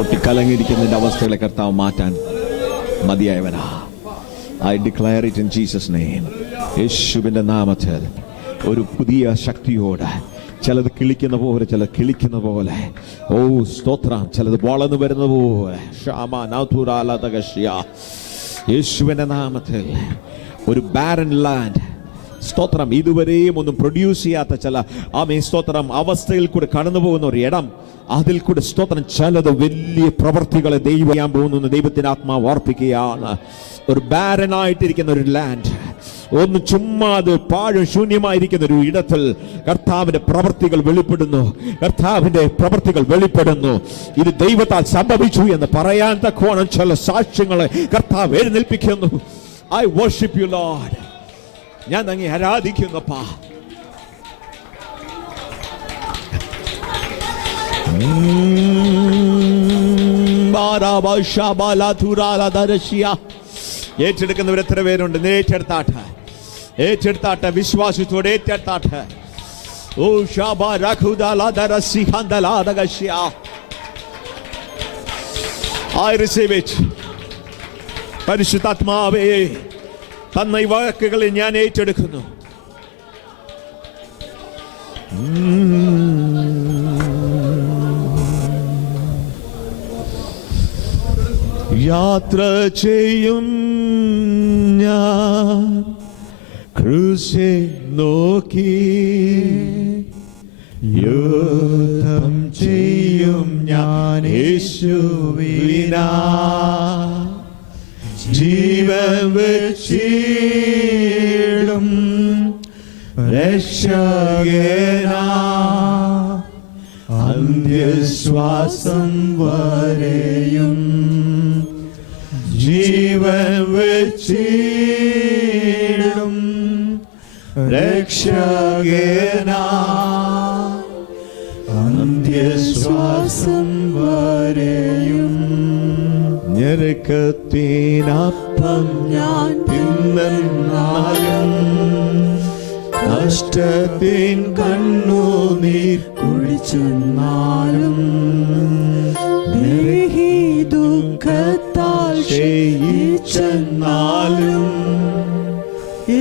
പൊട്ടിക്കലങ്ങിയിരിക്കുന്നതിൻ്റെ അവസ്ഥകളെ കർത്താവ് മാറ്റാൻ മതിയായവനാ. I declare it in Jesus' name. യേശുവിൻ്റെ നാമത്തിൽ ഒരു പുതിയ ശക്തിയോട്, ചിലത് കിളിക്കുന്ന പോലെ, ചിലത് കിളിക്കുന്ന പോലെ, ഓ സ്തോത്രം, ചിലത് വളർന്നു വരുന്ന പോലെ, യേശുവിൻ്റെ നാമത്തിൽ ഒരു ബാരൻ ലാൻഡ്, സ്തോത്രം, ഇതുവരെയും ഒന്നും പ്രൊഡ്യൂസ് ചെയ്യാത്ത ചില സ്തോത്രം അവസ്ഥയിൽ കൂടെ കടന്നു പോകുന്ന ഒരു ഇടം, അതിൽ കൂടെ സ്തോത്രം ചിലത് വലിയ പ്രവർത്തികളെ ദൈവം ചെയ്യാൻ പോകുന്നു. ദൈവത്തിന്റെ ആത്മാവ് ഓർപ്പിക്കുകയാണ്. ഒരു ബാരനായിട്ടിരിക്കുന്ന ഒരു ലാൻഡ്, ഒന്ന് ചുമ്മാതെ പാഴും ശൂന്യമായിരിക്കുന്ന ഒരു ഇടത്തിൽ കർത്താവിന്റെ പ്രവർത്തികൾ വെളിപ്പെടുന്നു. കർത്താവിന്റെ പ്രവർത്തികൾ വെളിപ്പെടുന്നു. ഇത് ദൈവത്താൽ സംഭവിച്ചു എന്ന് പറയാൻ തക്കോണം ചില സാക്ഷ്യങ്ങളെ കർത്താവ് എഴുന്നേൽപ്പിക്കുന്നു. I worship you, Lord. ഞാൻ അങ്ങേ ആരാധിക്കുന്നപ്പാ. ഏറ്റെടുക്കുന്നവർ എത്ര പേരുണ്ട്? ഏറ്റെടുത്താട്ടെ, ഏറ്റെടുത്താട്ടെ, വിശ്വാസത്തോടെ ഏറ്റെടുത്താട്ടെ. ഓ I receive it. പരിശുദ്ധാത്മാവേ, തന്ന ഈ വാക്കുകളെ ഞാൻ ഏറ്റെടുക്കുന്നു. യാത്ര ചെയ്യും ഞാൻ ക്രൂശെ നോക്കി, യുദ്ധം ചെയ്യും ഞാൻ യേശുവിനാ, ജീവൻ വെച്ചിടും രക്ഷകനാ, അന്ത്യശ്വാസം വരെയും ജീവൻ വെച്ചിടും രക്ഷകനാ, അന്ത്യശ്വാസം വരെയും. ഞെരുക്കത്തിനപ്പം ഞാൻ തിന്നാലും, കഷ്ടത്തിൻ കണ്ണുനീർ കുഴിച്ചെന്നാലും, ദുഃഖത്താൽ ക്ഷയിച്ചെന്നാലും,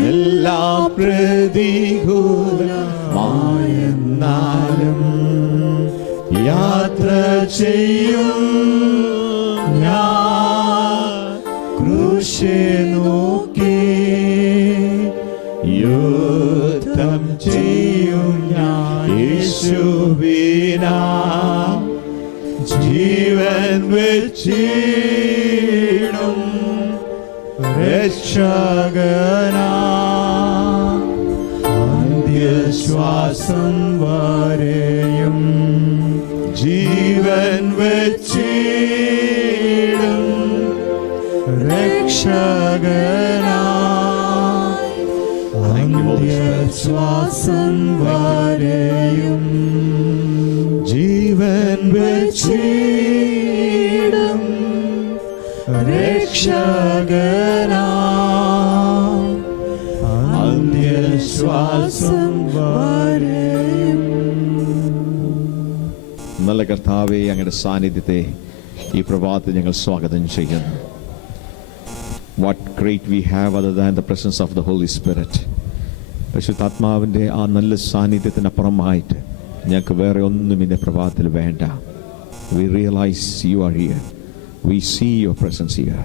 എല്ലാ പ്രതികൂലമായെന്നാലും, യാത്ര ചെയ്യും ഞാൻ ക്രൂശെ നോക്കി, യുദ്ധം ചെയ്യും ഞാൻ യേശുവിനാ, ജീവൻ വെച്ചിടും രക്ഷകനാ, അന്ത്യശ്വാസം വരെയും ജീവൻ വെച്ചിടും രക്ഷകനാ, അന്ത്യശ്വാസം വരെയും ജീവൻ വെച്ചിടും രക്ഷകനാ, അന്ത്യശ്വാസം വരെയും. നല്ല കർത്താവേ, അങ്ങയുടെ സാന്നിധ്യത്തെ ഈ പ്രഭാതത്തിൽ ഞങ്ങൾ സ്വാഗതം ചെയ്യുന്നു. What great we have other than the presence of the Holy Spirit. പരിശുദ്ധാത്മാവിൻ്റെ ആ നല്ല സാന്നിധ്യത്തിനപ്പുറമായിട്ട് ഞങ്ങൾക്ക് വേറെ ഒന്നും ഇന്ന പ്രഭാതത്തിൽ വേണ്ട. We realize you are here. We see your presence here.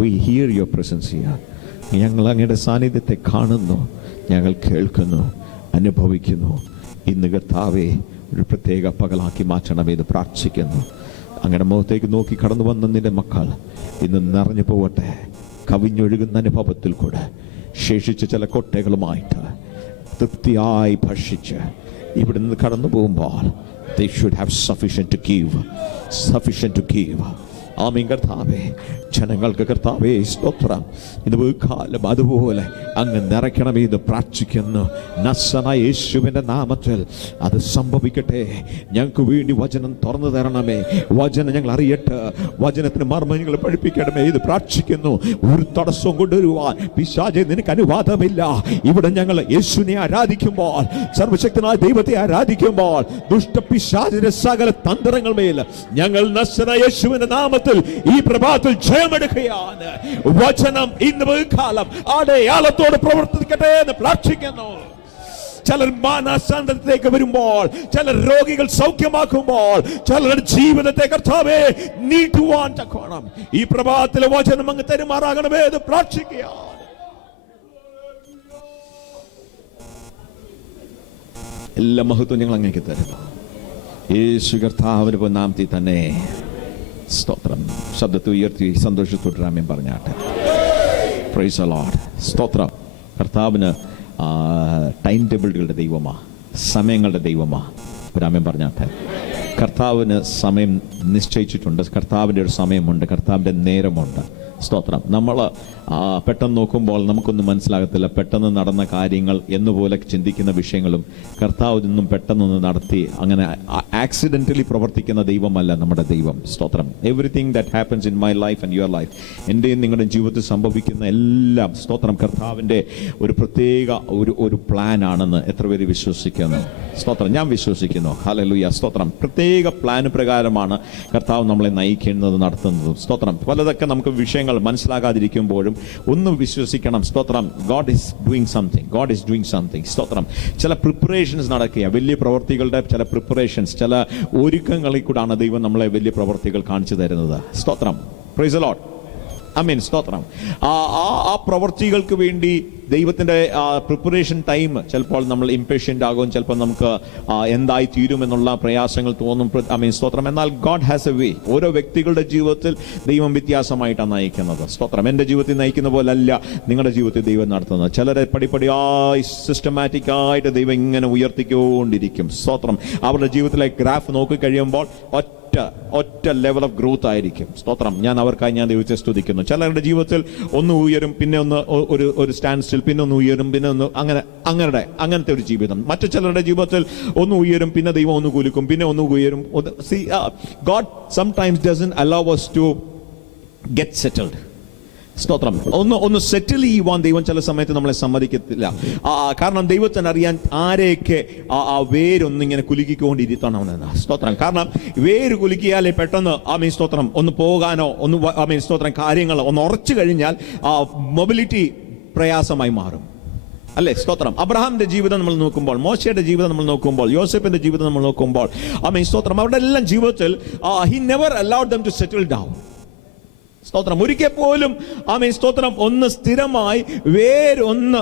We hear your presence here. ഞങ്ങൾ അങ്ങയുടെ സാന്നിധ്യത്തെ കാണുന്നു, ഞങ്ങൾ കേൾക്കുന്നു, അനുഭവിക്കുന്നു. ഇന്ന് കർത്താവേ, ഒരു പ്രത്യേക പകലാക്കി മാറ്റണമെന്ന് പ്രാർത്ഥിക്കുന്നു. അങ്ങയുടെ മുഖത്തേക്ക് നോക്കി കടന്നു വന്ന നിന്റെ മക്കൾ ഇന്ന് നിറഞ്ഞു പോവട്ടെ. കവിഞ്ഞൊഴുകുന്ന അനുഭവത്തിൽ കൂടെ ശേഷിച്ച ചില കൊട്ടകളുമായിട്ട് തൃപ്തിയായി ഭക്ഷിച്ച് ഇവിടെ നിന്ന് കടന്നു പോകുമ്പോൾ they should have sufficient to give. ആമീൻ കർത്താവേ. ജനങ്ങൾക്ക് കർത്താവേ സ്തോത്രം, ഇത് കാലം അതുപോലെ അങ്ങ് നിറയ്ക്കണമേ എന്ന് പ്രാർത്ഥിക്കുന്നു. നസ്സനായ യേശുവിൻ്റെ നാമത്തിൽ അത് സംഭവിക്കട്ടെ. ഞങ്ങൾക്ക് വേണ്ടി വചനം തുറന്നു തരണമേ. വചനം ഞങ്ങൾ അറിയട്ടെ. വചനത്തിന് മർമ്മങ്ങൾ പഠിപ്പിക്കണമേ ഇത് പ്രാർത്ഥിക്കുന്നു. ഒരു തടസ്സവും കൊണ്ടുവരുവാൻ പിശാചേ നിനക്ക് അനുവാദമില്ല. ഇവിടെ ഞങ്ങൾ യേശുവിനെ ആരാധിക്കുമ്പോൾ, സർവശക്തനായ ദൈവത്തെ ആരാധിക്കുമ്പോൾ, ദുഷ്ടപിശാചിന്റെ സകല തന്ത്രങ്ങൾ മേൽ ഞങ്ങൾ നസ്സനായ യേശുവിന്റെ നാമത്തിൽ ഈ പ്രഭാതത്തിൽ ജയമെടുക്കുകയാണ്. വചനം ഇന്ന് കാലം അടയാളത്തോട് പ്രവർത്തിക്കട്ടെ എന്ന് പ്രാർത്ഥിക്കുന്നു. ചിലർ മാനസാന്തരത്തിലേക്ക് വരുമ്പോൾ, ചിലർ രോഗികൾ സൗഖ്യമാക്കുമ്പോൾ, ചിലരുടെ ജീവിതത്തെ കർത്താവേ നീട്ടുവാൻ തക്കോണം ഈ പ്രഭാതത്തിലെ വചനം അങ്ങ് തരുമാറാകണമേ എന്ന് പ്രാർത്ഥിക്കുകയാണ്. എല്ലാ മഹത്വം ഞങ്ങൾ അങ്ങേക്ക് തരുന്നു. യേശു കർത്താവിന്റെ നാമത്തിൽ തന്നെ സ്തോത്രം. ശബ്ദത്തെ ഉയർത്തി സന്തോഷത്തോടെ ആമേൻ പറഞ്ഞാട്ടെ. Price the Lord. സ്തോത്രം. കർത്താവിന് ടൈം ടേബിളുകളുടെ ദൈവമാ, സമയങ്ങളുടെ ദൈവമാ. ഒരാമേൻ പറഞ്ഞാട്ടെ. കർത്താവിന് സമയം നിശ്ചയിച്ചിട്ടുണ്ട്. കർത്താവിൻ്റെ ഒരു സമയമുണ്ട്, കർത്താവിൻ്റെ നേരമുണ്ട്. സ്തോത്രം. നമ്മൾ പെട്ടെന്ന് നോക്കുമ്പോൾ നമുക്കൊന്നും മനസ്സിലാകത്തില്ല. പെട്ടെന്ന് നടന്ന കാര്യങ്ങൾ എന്നുപോലെ ചിന്തിക്കുന്ന വിഷയങ്ങളും കർത്താവ് നിന്നും പെട്ടെന്നൊന്ന് നടത്തി അങ്ങനെ ആക്സിഡൻ്റലി പ്രവർത്തിക്കുന്ന ദൈവമല്ല നമ്മുടെ ദൈവം. സ്തോത്രം. Everything that happens in my life and your life, എൻ്റെയും നിങ്ങളുടെ ജീവിതത്തിൽ സംഭവിക്കുന്ന എല്ലാം സ്തോത്രം കർത്താവിൻ്റെ ഒരു പ്രത്യേക ഒരു പ്ലാൻ ആണെന്ന് എത്ര പേര് വിശ്വസിക്കുന്നു? സ്തോത്രം. ഞാൻ വിശ്വസിക്കുന്നു. ഹല്ലേലൂയ. സ്തോത്രം. പ്രത്യേക പ്ലാൻ പ്രകാരമാണ് കർത്താവ് നമ്മളെ നയിക്കുന്നത്, നടത്തുന്നതും. സ്തോത്രം. പലതൊക്കെ നമുക്ക് വിഷയങ്ങൾ മനസ്സിലാകാതിരിക്കുമ്പോഴും ഒന്ന് വിശ്വസിക്കണം. സ്തോത്രം. God is doing something. God is doing something. സ്തോത്രം. ചില പ്രിപ്പറേഷൻസ് നടക്കുക, വലിയ പ്രവർത്തികളുടെ ചില പ്രിപ്പറേഷൻസ്, ചില ഒരുക്കങ്ങളിൽ കൂടാണ് ദൈവം നമ്മളെ വലിയ പ്രവർത്തികൾ കാണിച്ചു തരുന്നത്. സ്തോത്രം. Praise the Lord. ആമേൻ. സ്തോത്രം. ആ പ്രവർത്തികൾക്ക് വേണ്ടി ദൈവത്തിൻ്റെ പ്രിപ്പറേഷൻ ടൈം ചിലപ്പോൾ നമ്മൾ ഇംപേഷ്യൻ്റ് ആകും, ചിലപ്പോൾ നമുക്ക് എന്തായി തീരുമെന്നുള്ള പ്രയാസങ്ങൾ തോന്നും. ആമേൻ. സ്തോത്രം. എന്നാൽ ഗോഡ് ഹാസ് എ വേ. ഓരോ വ്യക്തികളുടെ ജീവിതത്തിൽ ദൈവം വ്യത്യാസമായിട്ടാണ് നയിക്കുന്നത്. സ്തോത്രം. എൻ്റെ ജീവിതത്തിൽ നയിക്കുന്ന പോലല്ല നിങ്ങളുടെ ജീവിതത്തിൽ ദൈവം നടത്തുന്നത്. ചിലരെ പടിപടിയായി സിസ്റ്റമാറ്റിക്കായിട്ട് ദൈവം ഇങ്ങനെ ഉയർത്തിക്കൊണ്ടിരിക്കും. സ്തോത്രം. അവരുടെ ജീവിതത്തിലെ ഗ്രാഫ് നോക്കിക്കഴിയുമ്പോൾ ഒറ്റ ലെവൽ ഓഫ് ഗ്രോത്ത് ആയിരിക്കും. സ്തോത്രം. ഞാൻ അവർക്കായി ഞാൻ ദൈവത്തെ സ്തുതിക്കുന്നു. ചിലരുടെ ജീവിതത്തിൽ ഒന്ന് ഉയരും, പിന്നെ ഒന്ന് ഒരു സ്റ്റാൻഡ് സ്റ്റിൽ, പിന്നെ ഒന്ന് ഉയരും, പിന്നെ ഒന്ന് അങ്ങനത്തെ ഒരു ജീവിതം. മറ്റു ചിലരുടെ ജീവിതത്തിൽ ഒന്ന് ഉയരും, പിന്നെ ദൈവം ഒന്ന് കുലുക്കും, പിന്നെ ഒന്ന് ഉയരും. God sometimes doesn't allow us to get settled. സ്തോത്രം. ഒന്ന് സെറ്റിൽ ചെയ്യുവാൻ ദൈവം ചില സമയത്ത് നമ്മളെ സമ്മതിക്കത്തില്ല. കാരണം ദൈവത്തിന് അറിയാൻ ആരെയൊക്കെ ആ വേരൊന്നിങ്ങനെ കുലുക്കിക്കൊണ്ടിരുത്തണമെന്ന്. സ്തോത്രം. കാരണം വേര് കുലുക്കിയാലേ പെട്ടെന്ന് ആമേൻ സ്തോത്രം ഒന്ന് പോകാനോ ആമേൻ സ്തോത്രം കാര്യങ്ങൾ ഒന്ന് ഉറച്ചു കഴിഞ്ഞാൽ മൊബിലിറ്റി പ്രയാസമായി മാറും. അല്ലേ? സ്തോത്രം. അബ്രഹാമിന്റെ ജീവിതം നമ്മൾ നോക്കുമ്പോൾ, മോശയുടെ ജീവിതം നമ്മൾ നോക്കുമ്പോൾ, യോസേഫിന്റെ ജീവിതം നമ്മൾ നോക്കുമ്പോൾ, ആമേൻ സ്തോത്രം, അവരുടെ എല്ലാം ജീവിതത്തിൽ he never allowed them to settle down. സ്തോത്രം. ഒരിക്കൽ പോലും ആമേൻ സ്തോത്രം ഒന്ന് സ്ഥിരമായി വേരൊന്ന്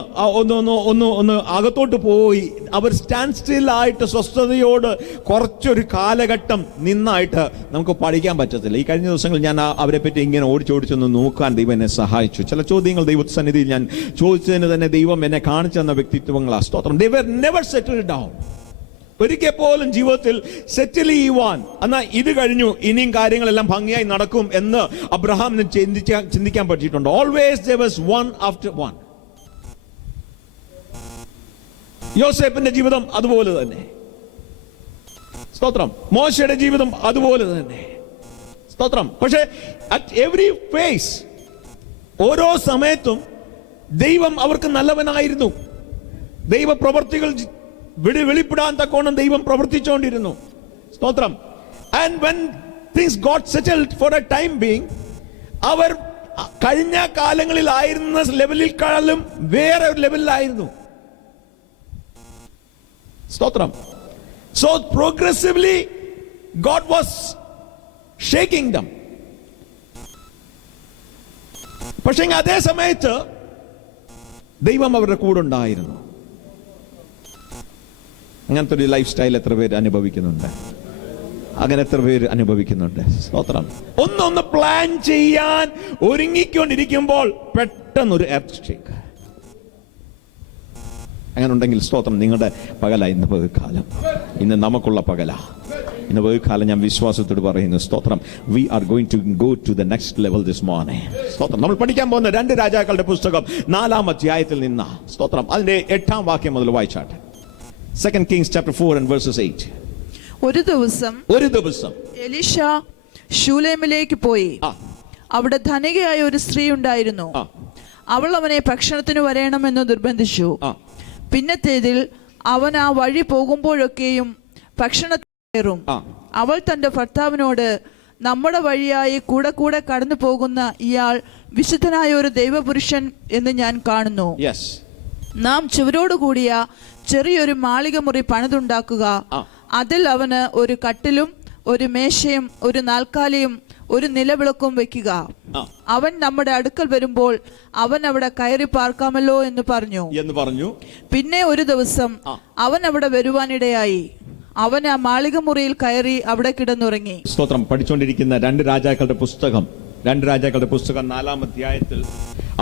ഒന്ന് അകത്തോട്ട് പോയി അവർ സ്റ്റാൻഡ് സ്റ്റിൽ ആയിട്ട് സ്വസ്ഥതയോട് കുറച്ചൊരു കാലഘട്ടം നിന്നായിട്ട് നമുക്ക് പഠിക്കാൻ പറ്റത്തില്ല. ഈ കഴിഞ്ഞ ദിവസങ്ങളിൽ ഞാൻ അവരെ പറ്റി ഇങ്ങനെ ഓടിച്ചൊന്ന് നോക്കാൻ ദൈവം എന്നെ സഹായിച്ചു. ചില ചോദ്യങ്ങൾ ദൈവസന്നിധിയിൽ ഞാൻ ചോദിച്ചതിന് തന്നെ ദൈവം എന്നെ കാണിച്ചു തന്ന വ്യക്തിത്വങ്ങളാണ്. സ്തോത്രം. They were never settled down. ഒരിക്കൽ പോലും ജീവിതത്തിൽ സെറ്റിൽ ചെയ്യുവാൻ, എന്നാൽ ഇത് കഴിഞ്ഞു ഇനിയും കാര്യങ്ങളെല്ലാം ഭംഗിയായി നടക്കും എന്ന് അബ്രഹാമിന് ചിന്തിക്കാൻ പറ്റിയിട്ടുണ്ട്. Always there was one after one. യോസേഫിന്റെ ജീവിതം അതുപോലെ തന്നെ. സ്തോത്രം. മോശയുടെ ജീവിതം അതുപോലെ തന്നെ. സ്തോത്രം. പക്ഷേ അറ്റ് എവറി ഫേസ്, ഓരോ സമയത്തും ദൈവം അവർക്ക് നല്ലവനായിരുന്നു. ദൈവ പ്രവർത്തികൾ വെളിപ്പെടാൻ തക്കോണം ദൈവം പ്രവർത്തിച്ചുകൊണ്ടിരുന്നു. സ്തോത്രം. And when things got settled for a time being, അവർ കഴിഞ്ഞ കാലങ്ങളിൽ ആയിരുന്ന ലെവലിൽക്കാളും വേറെ ഒരു ലെവലിലായിരുന്നു. സ്തോത്രം. So progressively God was shaking them. പക്ഷേ അതേ സമയത്ത് ദൈവം അവരുടെ കൂടെ ഉണ്ടായിരുന്നു. അങ്ങനത്തെ ഒരു ലൈഫ് സ്റ്റൈൽ എത്ര പേര് അനുഭവിക്കുന്നുണ്ട്? അങ്ങനെ എത്ര പേര് അനുഭവിക്കുന്നുണ്ട്? സ്തോത്രം. ഒന്ന് പ്ലാൻ ചെയ്യാൻ ഒരുങ്ങിക്കൊണ്ടിരിക്കുമ്പോൾ പെട്ടെന്നൊരു എർത്ത് ഷേക്ക്. അങ്ങനെ ഉണ്ടെങ്കിൽ സ്തോത്രം, നിങ്ങളുടെ പകല ഇന്ന് പകൽക്കാലം, ഇന്ന് നമുക്കുള്ള പകല. ഇന്ന് ഒരു കാലം ഞാൻ വിശ്വാസത്തോട് പറയുന്നു, സ്തോത്രം, we are going to go to the next level this morning. സ്തോത്രം. നമ്മൾ പഠിക്കാൻ പോകുന്ന 2 രാജാക്കളുടെ പുസ്തകം 4-ാം അധ്യായത്തിൽ നിന്ന്, സ്തോത്രം, അതിന്റെ 8-ാം വാക്യം മുതൽ വായിച്ചാട്ടെ. 2 Kings chapter 4 and verses 8. ഒരു ദിവസം എലീശ ശൂലേമിലേക്ക് പോയി. അവിടെ ധനികയായ ഒരു സ്ത്രീ ഉണ്ടായിരുന്നു. അവൾ അവനെ ഭക്ഷണത്തിന് വരണമെന്ന് നിർബന്ധിച്ചു. പിന്നത്തേതിൽ അവൻ ആ വഴി പോകുമ്പോഴൊക്കെയും ഭക്ഷണത്തിന് കയറും. അവൾ തന്റെ ഭർത്താവിനോട്, നമ്മുടെ വഴിയായി കൂടെ കൂടെ കടന്നു പോകുന്ന ഇയാൾ വിശുദ്ധനായ ഒരു ദൈവപുരുഷൻ എന്ന് ഞാൻ കാണുന്നു. നാം ചുവരോടുകൂടിയ ചെറിയൊരു മാളിക മുറി പണിതുണ്ടാക്കുക. അതിൽ അവന് ഒരു കട്ടിലും ഒരു മേശയും ഒരു നാൽക്കാലിയും ഒരു നിലവിളക്കും വെക്കുക. അവൻ നമ്മുടെ അടുക്കൽ വരുമ്പോൾ അവൻ അവിടെ കയറി പാർക്കാമല്ലോ എന്ന് പറഞ്ഞു. പിന്നെ ഒരു ദിവസം അവൻ അവിടെ വരുവാനിടയായി. അവൻ ആ മാളിക മുറിയിൽ കയറി അവിടെ കിടന്നുറങ്ങി. സ്തോത്രം. പഠിച്ചുകൊണ്ടിരിക്കുന്ന 2 രാജാക്കളുടെ പുസ്തകം 4-ാം അധ്യായത്തിൽ,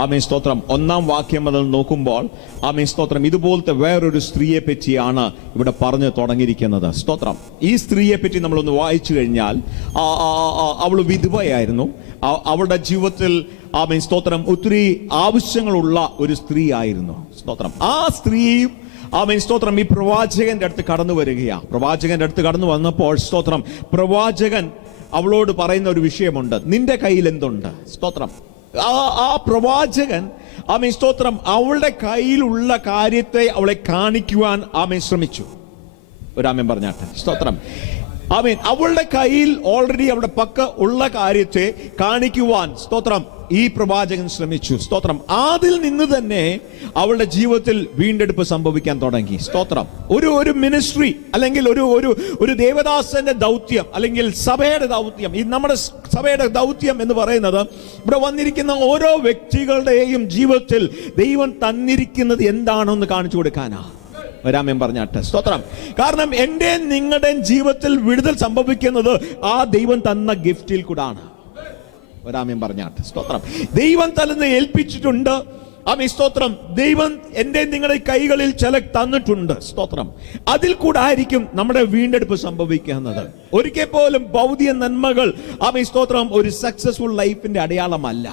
ആമേൻ സ്തോത്രം, 1-ാം വാക്യം മുതൽ നോക്കുമ്പോൾ, ആമേൻ സ്തോത്രം, ഇതുപോലത്തെ വേറൊരു സ്ത്രീയെ പറ്റിയാണ് ഇവിടെ പറഞ്ഞു തുടങ്ങിയിരിക്കുന്നത്. സ്തോത്രം. ഈ സ്ത്രീയെ പറ്റി നമ്മളൊന്ന് വായിച്ചു കഴിഞ്ഞാൽ, അവൾ വിധവയായിരുന്നു. അവളുടെ ജീവിതത്തിൽ, ആമേൻ സ്തോത്രം, ഒത്തിരി ആവശ്യങ്ങളുള്ള ഒരു സ്ത്രീ ആയിരുന്നു. സ്തോത്രം. ആ സ്ത്രീയും, ആമേൻ സ്തോത്രം, ഈ പ്രവാചകന്റെ അടുത്ത് കടന്നു വരികയാണ്. പ്രവാചകന്റെ അടുത്ത് കടന്നു വന്നപ്പോൾ, സ്തോത്രം, പ്രവാചകൻ അവളോട് പറയുന്ന ഒരു വിഷയമുണ്ട്. നിന്റെ കയ്യിൽ എന്തുണ്ട്? സ്തോത്രം. ആ പ്രവാചകൻ, ആമേൻ സ്തോത്രം, അവളുടെ കയ്യിലുള്ള കാര്യത്തെ അവളെ കാണിക്കുവാൻ ആമേൻ ശ്രമിച്ചു. ഒരാമേൻ പറഞ്ഞാട്ടെ. സ്തോത്രം. ആമേൻ. അവളുടെ കയ്യിൽ ഓൾറെഡി അവിടെ പക്ക ഉള്ള കാര്യത്തെ കാണിക്കുവാൻ, സ്തോത്രം, ഈ പ്രവാചകൻ ശ്രമിച്ചു. സ്തോത്രം. അതിൽ നിന്ന് തന്നെ അവളുടെ ജീവിതത്തിൽ വീണ്ടെടുപ്പ് സംഭവിക്കാൻ തുടങ്ങി. സ്തോത്രം. ഒരു മിനിസ്ട്രി അല്ലെങ്കിൽ ഒരു ദേവദാസന്റെ ദൗത്യം അല്ലെങ്കിൽ സഭയുടെ ദൗത്യം, ഈ നമ്മുടെ സഭയുടെ ദൗത്യം എന്ന് പറയുന്നത്, ഇവിടെ വന്നിരിക്കുന്ന ഓരോ വ്യക്തികളുടെയും ജീവിതത്തിൽ ദൈവം തന്നിരിക്കുന്നത് എന്താണെന്ന് കാണിച്ചു കൊടുക്കാനാ. ഒരാമേൻ പറഞ്ഞാട്ടെ. സ്തോത്രം. കാരണം എൻ്റെ നിങ്ങളുടെയും ജീവിതത്തിൽ വിടുതൽ സംഭവിക്കുന്നത് ആ ദൈവം തന്ന ഗിഫ്റ്റിൽ കൂടാണ്. ഒരാമേൻ പറഞ്ഞാട്ടെ. സ്തോത്രം. ദൈവം തലന്ന് ഏൽപ്പിച്ചിട്ടുണ്ട്. ആമേൻ സ്തോത്രം. ദൈവം എൻ്റെ നിങ്ങളുടെ കൈകളിൽ ചില തന്നിട്ടുണ്ട്. സ്തോത്രം. അതിൽ കൂടെ ആയിരിക്കും നമ്മുടെ വീണ്ടെടുപ്പ് സംഭവിക്കുന്നത്. ഒരിക്കൽ പോലും ഭൗതിക നന്മകൾ, ആമേൻ സ്തോത്രം, ഒരു സക്സസ്ഫുൾ ലൈഫിന്റെ അടയാളമല്ല.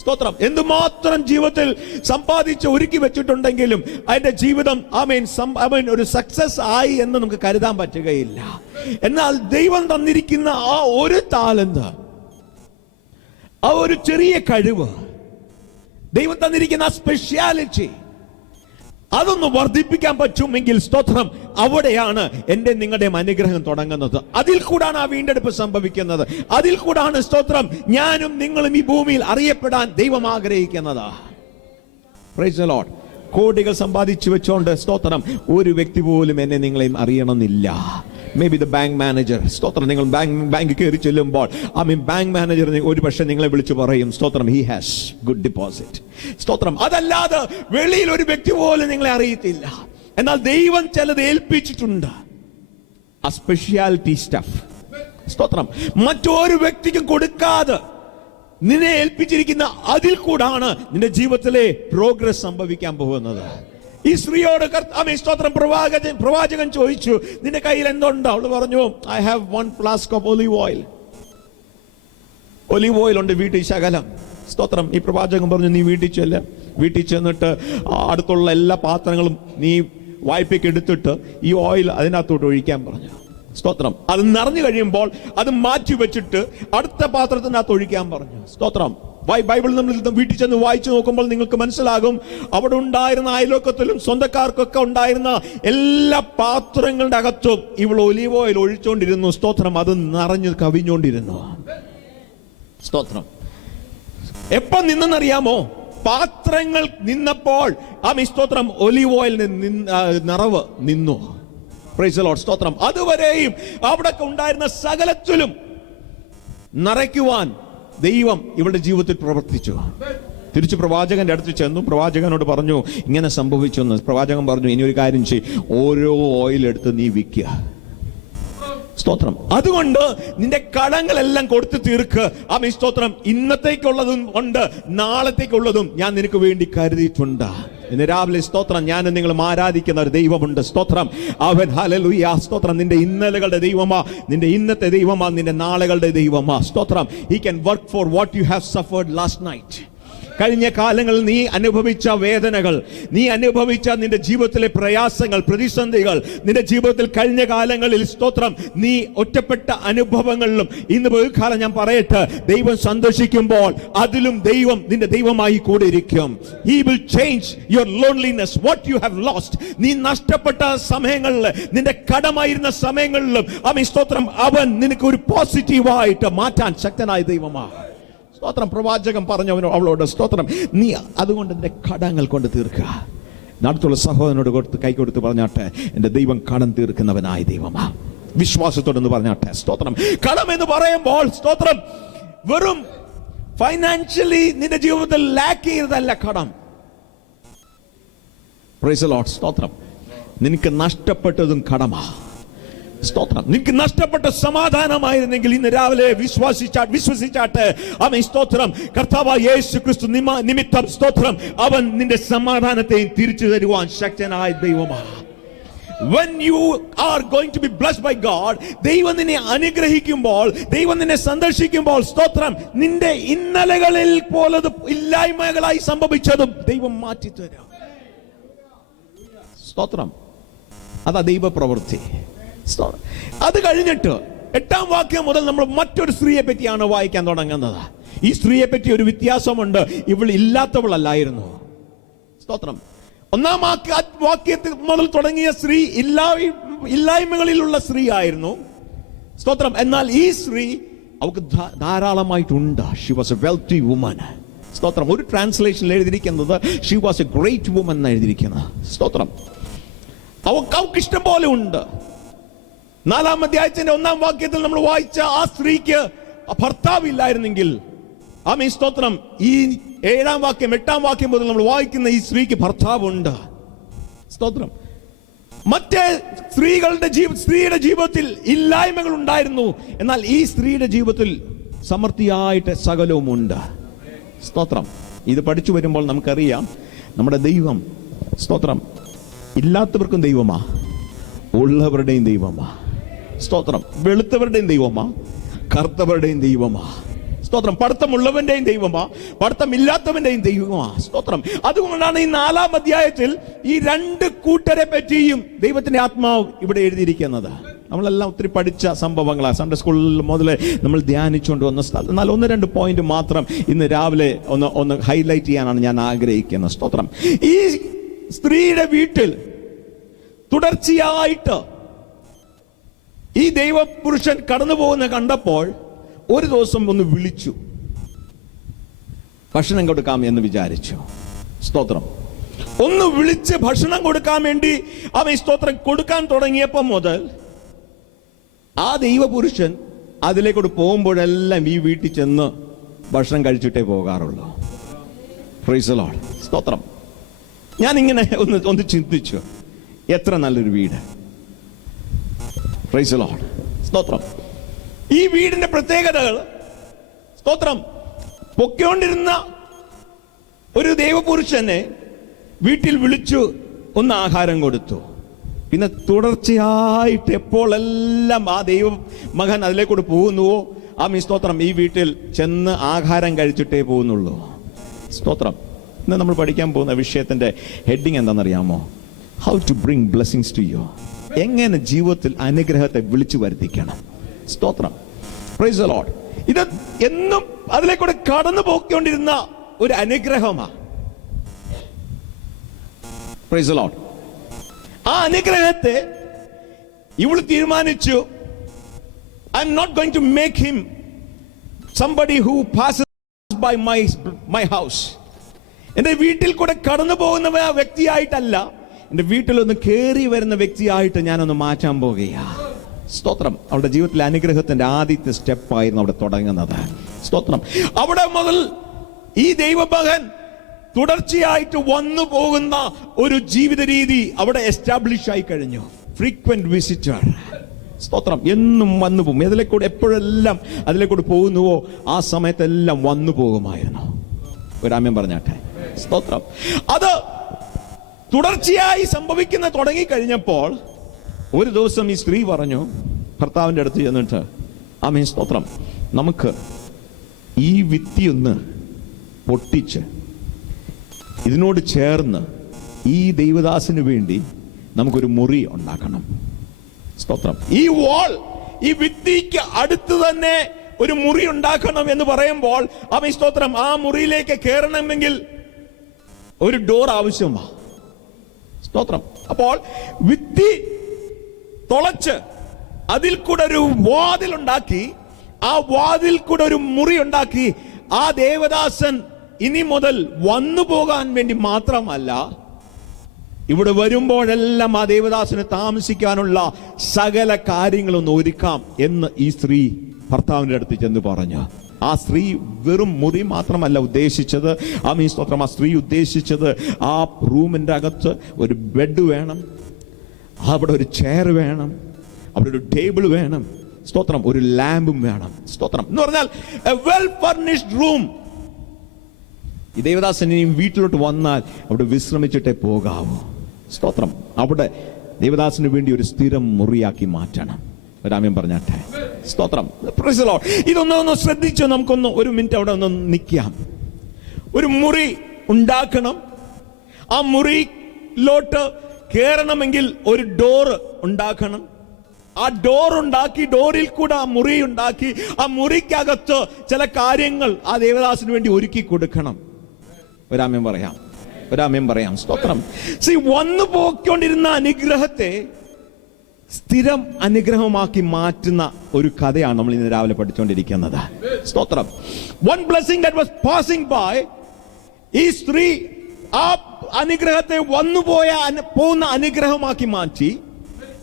സ്തോത്രം. എന്തുമാത്രം ജീവിതത്തിൽ സമ്പാദിച്ച് ഒരുക്കി വെച്ചിട്ടുണ്ടെങ്കിലും അതിന്റെ ജീവിതം, ആമേൻ, ഒരു സക്സസ് ആയി എന്ന് നമുക്ക് കരുതാൻ പറ്റുകയില്ല. എന്നാൽ ദൈവം തന്നിരിക്കുന്ന ആ ഒരു താലന്ത്, ആ ഒരു ചെറിയ കഴിവ്, ദൈവം തന്നിരിക്കുന്ന ആ സ്പെഷ്യാലിറ്റി, അതൊന്ന് വർദ്ധിപ്പിക്കാൻ പറ്റുമെങ്കിൽ, സ്തോത്രം, അവിടെയാണ് എൻ്റെ നിങ്ങളുടെയും അനുഗ്രഹം തുടങ്ങുന്നത്. അതിൽ കൂടാണ് ആ വീണ്ടെടുപ്പ് സംഭവിക്കുന്നത്. അതിൽ കൂടാണ്, സ്തോത്രം, ഞാനും നിങ്ങളും ഈ ഭൂമിയിൽ അറിയപ്പെടാൻ ദൈവം ആഗ്രഹിക്കുന്നത്. Praise the Lord. കോടികൾ സമ്പാദിച്ചു വെച്ചോണ്ട്, സ്തോത്രം, ഒരു വ്യക്തി പോലും എന്നെ നിങ്ങളെയും അറിയണമെന്നില്ല. May be the bank manager. സ്തോത്രം. നിങ്ങൾ ബാങ്ക് കയറി ചെല്ലുമ്പോൾ, ബാങ്ക് മാനേജർ ഒരു പക്ഷേ നിങ്ങളെ വിളിച്ചു പറയും, സ്തോത്രം, ഹി ഹാസ് ഗുഡ് ഡിപ്പോസിറ്റ്. സ്തോത്രം. അതല്ലാതെ വെളിയിൽ ഒരു വ്യക്തി പോലും നിങ്ങളെ അറിയത്തില്ല. എന്നാൽ ദൈവം ചിലത് ഏൽപ്പിച്ചിട്ടുണ്ട്, ആ സ്പെഷ്യാലിറ്റി സ്റ്റഫ്. സ്തോത്രം. മറ്റൊരു വ്യക്തിക്കും കൊടുക്കാതെ നിന്നെ ഏൽപ്പിച്ചിരിക്കുന്ന അതിൽ കൂടാണ് നിന്റെ ജീവിതത്തിലെ പ്രോഗ്രസ് സംഭവിക്കാൻ പോകുന്നത്. ഈ സ്ത്രീയോട് സ്തോത്രം, പ്രവാചകൻ ചോദിച്ചു, നിന്റെ കയ്യിൽ എന്തുണ്ട്? അവള് പറഞ്ഞു, I have 1 flask of olive oil. Olive oil ഉണ്ട് വീട്ടിൽ ശകലം. സ്തോത്രം. ഈ പ്രവാചകൻ പറഞ്ഞു, നീ വീട്ടിൽ ചെന്നിട്ട് അടുത്തുള്ള എല്ലാ പാത്രങ്ങളും നീ വായ്പയ്ക്ക് എടുത്തിട്ട് ഈ ഓയിൽ അതിനകത്തോട്ട് ഒഴിക്കാൻ പറഞ്ഞു. സ്തോത്രം. അത് നിറഞ്ഞു കഴിയുമ്പോൾ അത് മാറ്റി വെച്ചിട്ട് അടുത്ത പാത്രത്തിനകത്ത് ഒഴിക്കാൻ പറഞ്ഞു. സ്തോത്രം. ബൈബിൾ നമ്മൾ വീട്ടിൽ ചെന്ന് വായിച്ചു നോക്കുമ്പോൾ നിങ്ങൾക്ക് മനസ്സിലാകും, അവിടെ ഉണ്ടായിരുന്ന അയലോക്കത്തിലും സ്വന്തക്കാർക്കൊക്കെ ഉണ്ടായിരുന്ന എല്ലാ പാത്രങ്ങളുടെ അകത്തും ഇവൾ ഒലിവ് ഓയിൽ ഒഴിച്ചുകൊണ്ടിരുന്നു. സ്തോത്രം. അത് നിറഞ്ഞു കവിഞ്ഞുകൊണ്ടിരുന്നു. സ്തോത്രം. എപ്പം നിന്നെന്നറിയാമോ? പാത്രങ്ങൾ നിന്നപ്പോൾ സ്തോത്രം, ഒലിവ് ഓയിലിന് നിറവ് നിന്നു. Price the Lord. സ്തോത്രം. അതുവരെയും അവിടെ ഉണ്ടായിരുന്ന സകലത്തിലും നിറയ്ക്കുവാൻ ദൈവം ഇവളുടെ ജീവിതത്തിൽ പ്രവർത്തിച്ചു. തിരിച്ച് പ്രവാചകന്റെ അടുത്ത് ചെന്നു. പ്രവാചകനോട് പറഞ്ഞു, ഇങ്ങനെ സംഭവിച്ചു എന്ന്. പ്രവാചകൻ പറഞ്ഞു, ഇനി ഒരു കാര്യം ചെയ്യ്, ഓരോ ഓയിൽ എടുത്ത് നീ വിൽക്കുക. സ്തോത്രം. അതുകൊണ്ട് നിന്റെ കടങ്ങളെല്ലാം കൊടുത്തു തീർക്ക്. സ്തോത്രം. ഇന്നത്തേക്കുള്ളതും ഉണ്ട്, നാളത്തേക്കുള്ളതും ഞാൻ നിനക്ക് വേണ്ടി കരുതിയിട്ടുണ്ട്. ഇന്ന് രാവിലെ സ്തോത്രം, ഞാനും നിങ്ങളും ആരാധിക്കുന്ന ഒരു ദൈവമുണ്ട്. സ്തോത്രം. അവൻ ഹല്ലേലൂയ സ്തോത്രം നിന്റെ ഇന്നലകളുടെ ദൈവമാ, നിന്റെ ഇന്നത്തെ ദൈവമാ, നിന്റെ നാളുകളുടെ ദൈവമാ. സ്തോത്രം. He can work for what you have suffered last night. കഴിഞ്ഞ കാലങ്ങളിൽ നീ അനുഭവിച്ച വേദനകൾ, നീ അനുഭവിച്ച നിന്റെ ജീവിതത്തിലെ പ്രയാസങ്ങൾ, പ്രതിസന്ധികൾ, നിന്റെ ജീവിതത്തിൽ കഴിഞ്ഞ കാലങ്ങളിൽ സ്തോത്രം നീ ഒറ്റപ്പെട്ട അനുഭവങ്ങളിലും ഇന്ന് ബഹുകാലം ഞാൻ പറയട്ടെ, ദൈവം സന്തോഷിക്കുമ്പോൾ അതിലും ദൈവം നിന്റെ ദൈവമായി കൂടെ ഇരിക്കും. He will change your loneliness, what you have lost. നീ നഷ്ടപ്പെട്ട സമയങ്ങളിൽ, നിന്റെ കടമായിരുന്ന സമയങ്ങളിലും അവൻ സ്തോത്രം അവൻ നിനക്ക് ഒരു പോസിറ്റീവായിട്ട് മാറ്റാൻ ശക്തനായ ദൈവമാണ്. സ്തോത്രം. പ്രവാചകൻ പറഞ്ഞു അവളോട്, സ്തോത്രം, നീ അതുകൊണ്ട് നിന്റെ കടങ്ങൾ കൊണ്ട് തീർക്കുക. അടുത്തുള്ള സഹോദരനോട് കൈ കൊടുത്ത് പറഞ്ഞാട്ടെ, എന്റെ ദൈവം കടം തീർക്കുന്നവനായ ദൈവമാ. വിശ്വാസത്തോടെന്ന് പറഞ്ഞാട്ടെ. സ്തോത്രം. കടം എന്ന് പറയുമ്പോൾ സ്തോത്രം വെറും ഫൈനാൻഷ്യലി നിന്റെ ജീവിതത്തിൽ ലാക്ക് ചെയ്തതല്ല കടം. Price the Lord. സ്തോത്രം. നിനക്ക് നഷ്ടപ്പെട്ടതും കടമാ. സ്തോത്രം. നിനക്ക് നഷ്ടപ്പെട്ട സമാധാനമായിരുന്നെങ്കിൽ ഇന്ന് രാവിലെ വിശ്വസിച്ചാട്ടെ അവൻ സ്തോത്രം കർത്താവായ യേശു ക്രിസ്തു നിമിത്തം സ്തോത്രം അവൻ നിന്റെ സമാധാനത്തെ തിരിച്ചു തരുവാൻ ശക്തനായ ദൈവമാണ്. When you are going to be blessed by God, ദൈവം നിന്നെ അനുഗ്രഹിക്കുമ്പോൾ, ദൈവം നിന്നെ സന്ദർശിക്കുമ്പോൾ സ്തോത്രം നിന്റെ ഇന്നലകളിൽ പോലത് ഇല്ലായ്മകളായി സംഭവിച്ചതും ദൈവം മാറ്റിത്തരാം. സ്തോത്രം. അതാ ദൈവ പ്രവൃത്തി. അത് കഴിഞ്ഞിട്ട് 8-ാം വാക്യം മുതൽ നമ്മൾ മറ്റൊരു സ്ത്രീയെ പറ്റിയാണ് വായിക്കാൻ തുടങ്ങുന്നത്. ഈ സ്ത്രീയെ പറ്റി ഒരു വ്യത്യാസമുണ്ട്. ഇവൾ ഇല്ലാത്തവളല്ലായിരുന്നു. സ്തോത്രം. 1-ാം വാക്യത്തിൽ മുതൽ തുടങ്ങിയ സ്ത്രീ ഇല്ലായ്മകളിലുള്ള സ്ത്രീ ആയിരുന്നു. സ്തോത്രം. എന്നാൽ ഈ സ്ത്രീ അവൾക്ക് ധാരാളമായിട്ട് She was a wealthy woman. സ്തോത്രം. ഒരു ട്രാൻസ്ലേഷനിൽ എഴുതിയിരിക്കുന്നത് she was a great woman എന്ന് എഴുതിയിരിക്കുന്നത്. സ്തോത്രം. അവൾക്ക് ഇഷ്ടം പോലെ ഉണ്ട്. 4-ാം അധ്യായത്തിന്റെ 1-ാം വാക്യത്തിൽ നമ്മൾ വായിച്ച ആ സ്ത്രീക്ക് ഭർത്താവില്ലായിരുന്നെങ്കിൽ ആമേൻ സ്തോത്രം ഈ 7-ാം വാക്യം 8-ാം വാക്യം മുതൽ നമ്മൾ വായിക്കുന്ന ഈ സ്ത്രീക്ക് ഭർത്താവുണ്ട്. സ്തോത്രം. മറ്റേ സ്ത്രീയുടെ ജീവിതത്തിൽ ഇല്ലായ്മകൾ ഉണ്ടായിരുന്നു. എന്നാൽ ഈ സ്ത്രീയുടെ ജീവിതത്തിൽ സമൃദ്ധിയായിട്ട് സകലവും ഉണ്ട്. സ്തോത്രം. ഇത് പഠിച്ചു വരുമ്പോൾ നമുക്കറിയാം നമ്മുടെ ദൈവം സ്തോത്രം ഇല്ലാത്തവർക്കും ദൈവമാ, ഉള്ളവരുടെയും ദൈവമാ. സ്തോത്രം. വെളുത്തവരുടെയും ദൈവമാ, കറുത്തവരുടെയും ദൈവമാ. സ്തോത്രം. പഠിത്തമുള്ളവന്റെയും ദൈവമാ, പഠിത്തമില്ലാത്തവന്റെയും ദൈവമാ. സ്തോത്രം. അതുകൊണ്ടാണ് ഈ 4-ാം അധ്യായത്തിൽ ഈ 2 കൂട്ടരെ പറ്റിയും ദൈവത്തിന്റെ ആത്മാവ് ഇവിടെ എഴുതിയിരിക്കുന്നത്. നമ്മളെല്ലാം ഒത്തിരി പഠിച്ച സംഭവങ്ങളാണ്, സൺഡേ സ്കൂളിൽ മുതൽ നമ്മൾ ധ്യാനിച്ചുകൊണ്ട് വന്ന സ്ഥലം. എന്നാൽ 1-2 പോയിന്റ് മാത്രം ഇന്ന് രാവിലെ ഒന്ന് ഹൈലൈറ്റ് ചെയ്യാനാണ് ഞാൻ ആഗ്രഹിക്കുന്നത്. സ്തോത്രം. ഈ സ്ത്രീയുടെ വീട്ടിൽ തുടർച്ചയായിട്ട് ഈ ദൈവപുരുഷൻ കടന്നു പോകുന്ന കണ്ടപ്പോൾ ഒരു ദിവസം ഒന്ന് വിളിച്ചു, ഭക്ഷണം കൊടുക്കാം എന്ന് വിചാരിച്ചു. സ്തോത്രം. ഒന്ന് വിളിച്ച് ഭക്ഷണം കൊടുക്കാൻ വേണ്ടി അവൻ സ്തോത്രം കൊടുക്കാൻ തുടങ്ങിയപ്പോൾ മുതൽ ആ ദൈവപുരുഷൻ അതിലേക്കൂടെ പോകുമ്പോഴെല്ലാം ഈ വീട്ടിൽ ചെന്ന് ഭക്ഷണം കഴിച്ചിട്ടേ പോകാറുള്ളൂ. Price the Lord. സ്തോത്രം. ഞാനിങ്ങനെ ഒന്ന് ചിന്തിച്ചു, എത്ര നല്ലൊരു വീട്. Price the Lord. സ്തോത്രം. ഈ വീടിന്റെ പ്രത്യേകതകൾ സ്തോത്രം പൊക്കോണ്ടിരുന്ന ഒരു ദൈവപുരുഷനെ വീട്ടിൽ വിളിച്ചു ഒന്ന് ആഹാരം കൊടുത്തു. പിന്നെ തുടർച്ചയായിട്ട് എപ്പോഴെല്ലാം ആ ദൈവ മകൻ അതിലേക്കൂടെ പോകുന്നുവോ ആ സ്തോത്രം ഈ വീട്ടിൽ ചെന്ന് ആഹാരം കഴിച്ചിട്ടേ പോകുന്നുള്ളൂ. സ്തോത്രം. ഇന്ന് നമ്മൾ പഠിക്കാൻ പോകുന്ന വിഷയത്തിന്റെ ഹെഡിങ് എന്താണെന്നറിയാമോ? How to bring blessings to you. എങ്ങനെ ജീവിതത്തിൽ അനുഗ്രഹത്തെ വിളിച്ചു വരുത്തിക്കണം. സ്തോത്രം. Praise the lord. ഇത് എന്നും അതിലേക്കൂടെ കടന്നു പോയിക്കൊണ്ടിരുന്ന ഒരു അനുഗ്രഹമാണ്. Praise the lord. ആ അനുഗ്രഹത്തെ ഇവൾ തീരുമാനിച്ചു, I am not going to make him somebody who passes by my house. എന്റെ വീട്ടിൽ കൂടെ കടന്നു പോകുന്ന വ്യക്തിയായിട്ടല്ല, എന്റെ വീട്ടിലൊന്ന് കയറി വരുന്ന വ്യക്തിയായിട്ട് ഞാനൊന്ന് മാറ്റാൻ പോകുകയാ. സ്തോത്രം. അവളുടെ ജീവിതത്തിലെ അനുഗ്രഹത്തിന്റെ ആദ്യത്തെ സ്റ്റെപ്പായിരുന്നു അവിടെ തുടങ്ങുന്നത്. സ്തോത്രം. അവിടെ മുതൽ ഈ ദൈവമകൻ തുടർച്ചയായിട്ട് വന്നു പോകുന്ന ഒരു ജീവിത രീതി അവിടെ എസ്റ്റാബ്ലിഷ് ആയി കഴിഞ്ഞു. Frequent visitor. സ്തോത്രം. എന്നും വന്നു പോകും. അതിലേക്കൂടെ എപ്പോഴെല്ലാം അതിലേക്കൂടെ പോകുന്നുവോ ആ സമയത്തെല്ലാം വന്നു പോകുമായിരുന്നു. ഒരു ആമേൻ പറഞ്ഞാട്ടെ. സ്തോത്രം. അത് തുടർച്ചയായി സംഭവിക്കുന്ന തുടങ്ങിക്കഴിഞ്ഞപ്പോൾ ഒരു ദിവസം ഈ സ്ത്രീ പറഞ്ഞു ഭർത്താവിന്റെ അടുത്ത് ചെന്നിട്ട്, ആമേൻ സ്തോത്രം, നമുക്ക് ഈ ഭിത്തിയൊന്ന് പൊട്ടിച്ച് ഇതിനോട് ചേർന്ന് ഈ ദൈവദാസന് വേണ്ടി നമുക്കൊരു മുറി ഉണ്ടാക്കണം. സ്തോത്രം. ഈ വാൾ, ഈ ഭിത്തിക്ക് അടുത്ത് തന്നെ ഒരു മുറി ഉണ്ടാക്കണം എന്ന് പറയുമ്പോൾ, ആമേൻ സ്തോത്രം, ആ മുറിയിലേക്ക് കയറണമെങ്കിൽ ഒരു ഡോർ ആവശ്യമാണ്. സ്തോത്രം. അപ്പോൾ ഭിത്തി തുളച്ച് അതിൽ കൂടെ ഒരു വാതിൽ ഉണ്ടാക്കി, ആ വാതിൽ കൂടെ ഒരു മുറി ഉണ്ടാക്കി, ആ ദേവദാസൻ ഇനി മുതൽ വന്നു പോകാൻ വേണ്ടി മാത്രമല്ല, ഇവിടെ വരുമ്പോഴെല്ലാം ആ ദേവദാസന് താമസിക്കാനുള്ള സകല കാര്യങ്ങളൊന്ന് ഒരുക്കാം എന്ന് ഈ സ്ത്രീ ഭർത്താവിന്റെ അടുത്ത് ചെന്ന് പറഞ്ഞു. ആ സ്ത്രീ വെറും മുറി മാത്രമല്ല ഉദ്ദേശിച്ചത്, ആമേൻ സ്തോത്രം, ആ സ്ത്രീ ഉദ്ദേശിച്ചത് ആ റൂമിന്റെ അകത്ത് ഒരു ബെഡ് വേണം, അവിടെ ഒരു ചെയർ വേണം, അവിടെ ഒരു ടേബിൾ വേണം, സ്തോത്രം, ഒരു ലാമ്പും വേണം. സ്തോത്രം എന്ന് പറഞ്ഞാൽ എ വെൽ ഫർണിഷ്ഡ് റൂം. ഈ ദേവദാസൻ ഇനിയും വീട്ടിലോട്ട് വന്നാൽ അവിടെ വിശ്രമിച്ചിട്ടേ പോകാവൂ. സ്തോത്രം. അവിടെ ദേവദാസന് വേണ്ടി ഒരു സ്ഥിരം മുറിയാക്കി മാറ്റണം. രാമ്യം പറഞ്ഞാട്ടെ. സ്തോത്രം. Praise the Lord. ഇതൊന്ന് ശ്രദ്ധിച്ചു, നമുക്കൊന്ന് ഒരു മിനിറ്റ് അവിടെ ഒന്ന് നിൽക്കാം. ഒരു മുറി ഉണ്ടാക്കണം. ആ മുറിയിലോട്ട് കയറണമെങ്കിൽ ഒരു ഡോർ ഉണ്ടാക്കണം. ആ ഡോർ ഉണ്ടാക്കി, ഡോറിൽ കൂടെ ആ മുറി ഉണ്ടാക്കി, ആ മുറിക്കകത്ത് ചില കാര്യങ്ങൾ ആ ദേവദാസന് വേണ്ടി ഒരുക്കി കൊടുക്കണം. ഒരാമ്യം പറയാം, ഒരാമ്യം പറയാം. സ്തോത്രം. വന്നു പോയിക്കൊണ്ടിരുന്ന അനുഗ്രഹത്തെ സ്ഥിരം അനുഗ്രഹമാക്കി മാറ്റുന്ന ഒരു കഥയാണ് നമ്മൾ ഇന്ന് രാവിലെ പഠിച്ചുകൊണ്ടിരിക്കുന്നത്. സ്തോത്രം. One blessing that was passing by, ഈ സ്ത്രീ ആ അനുഗ്രഹത്തെ പോകുന്ന അനുഗ്രഹമാക്കി മാറ്റി.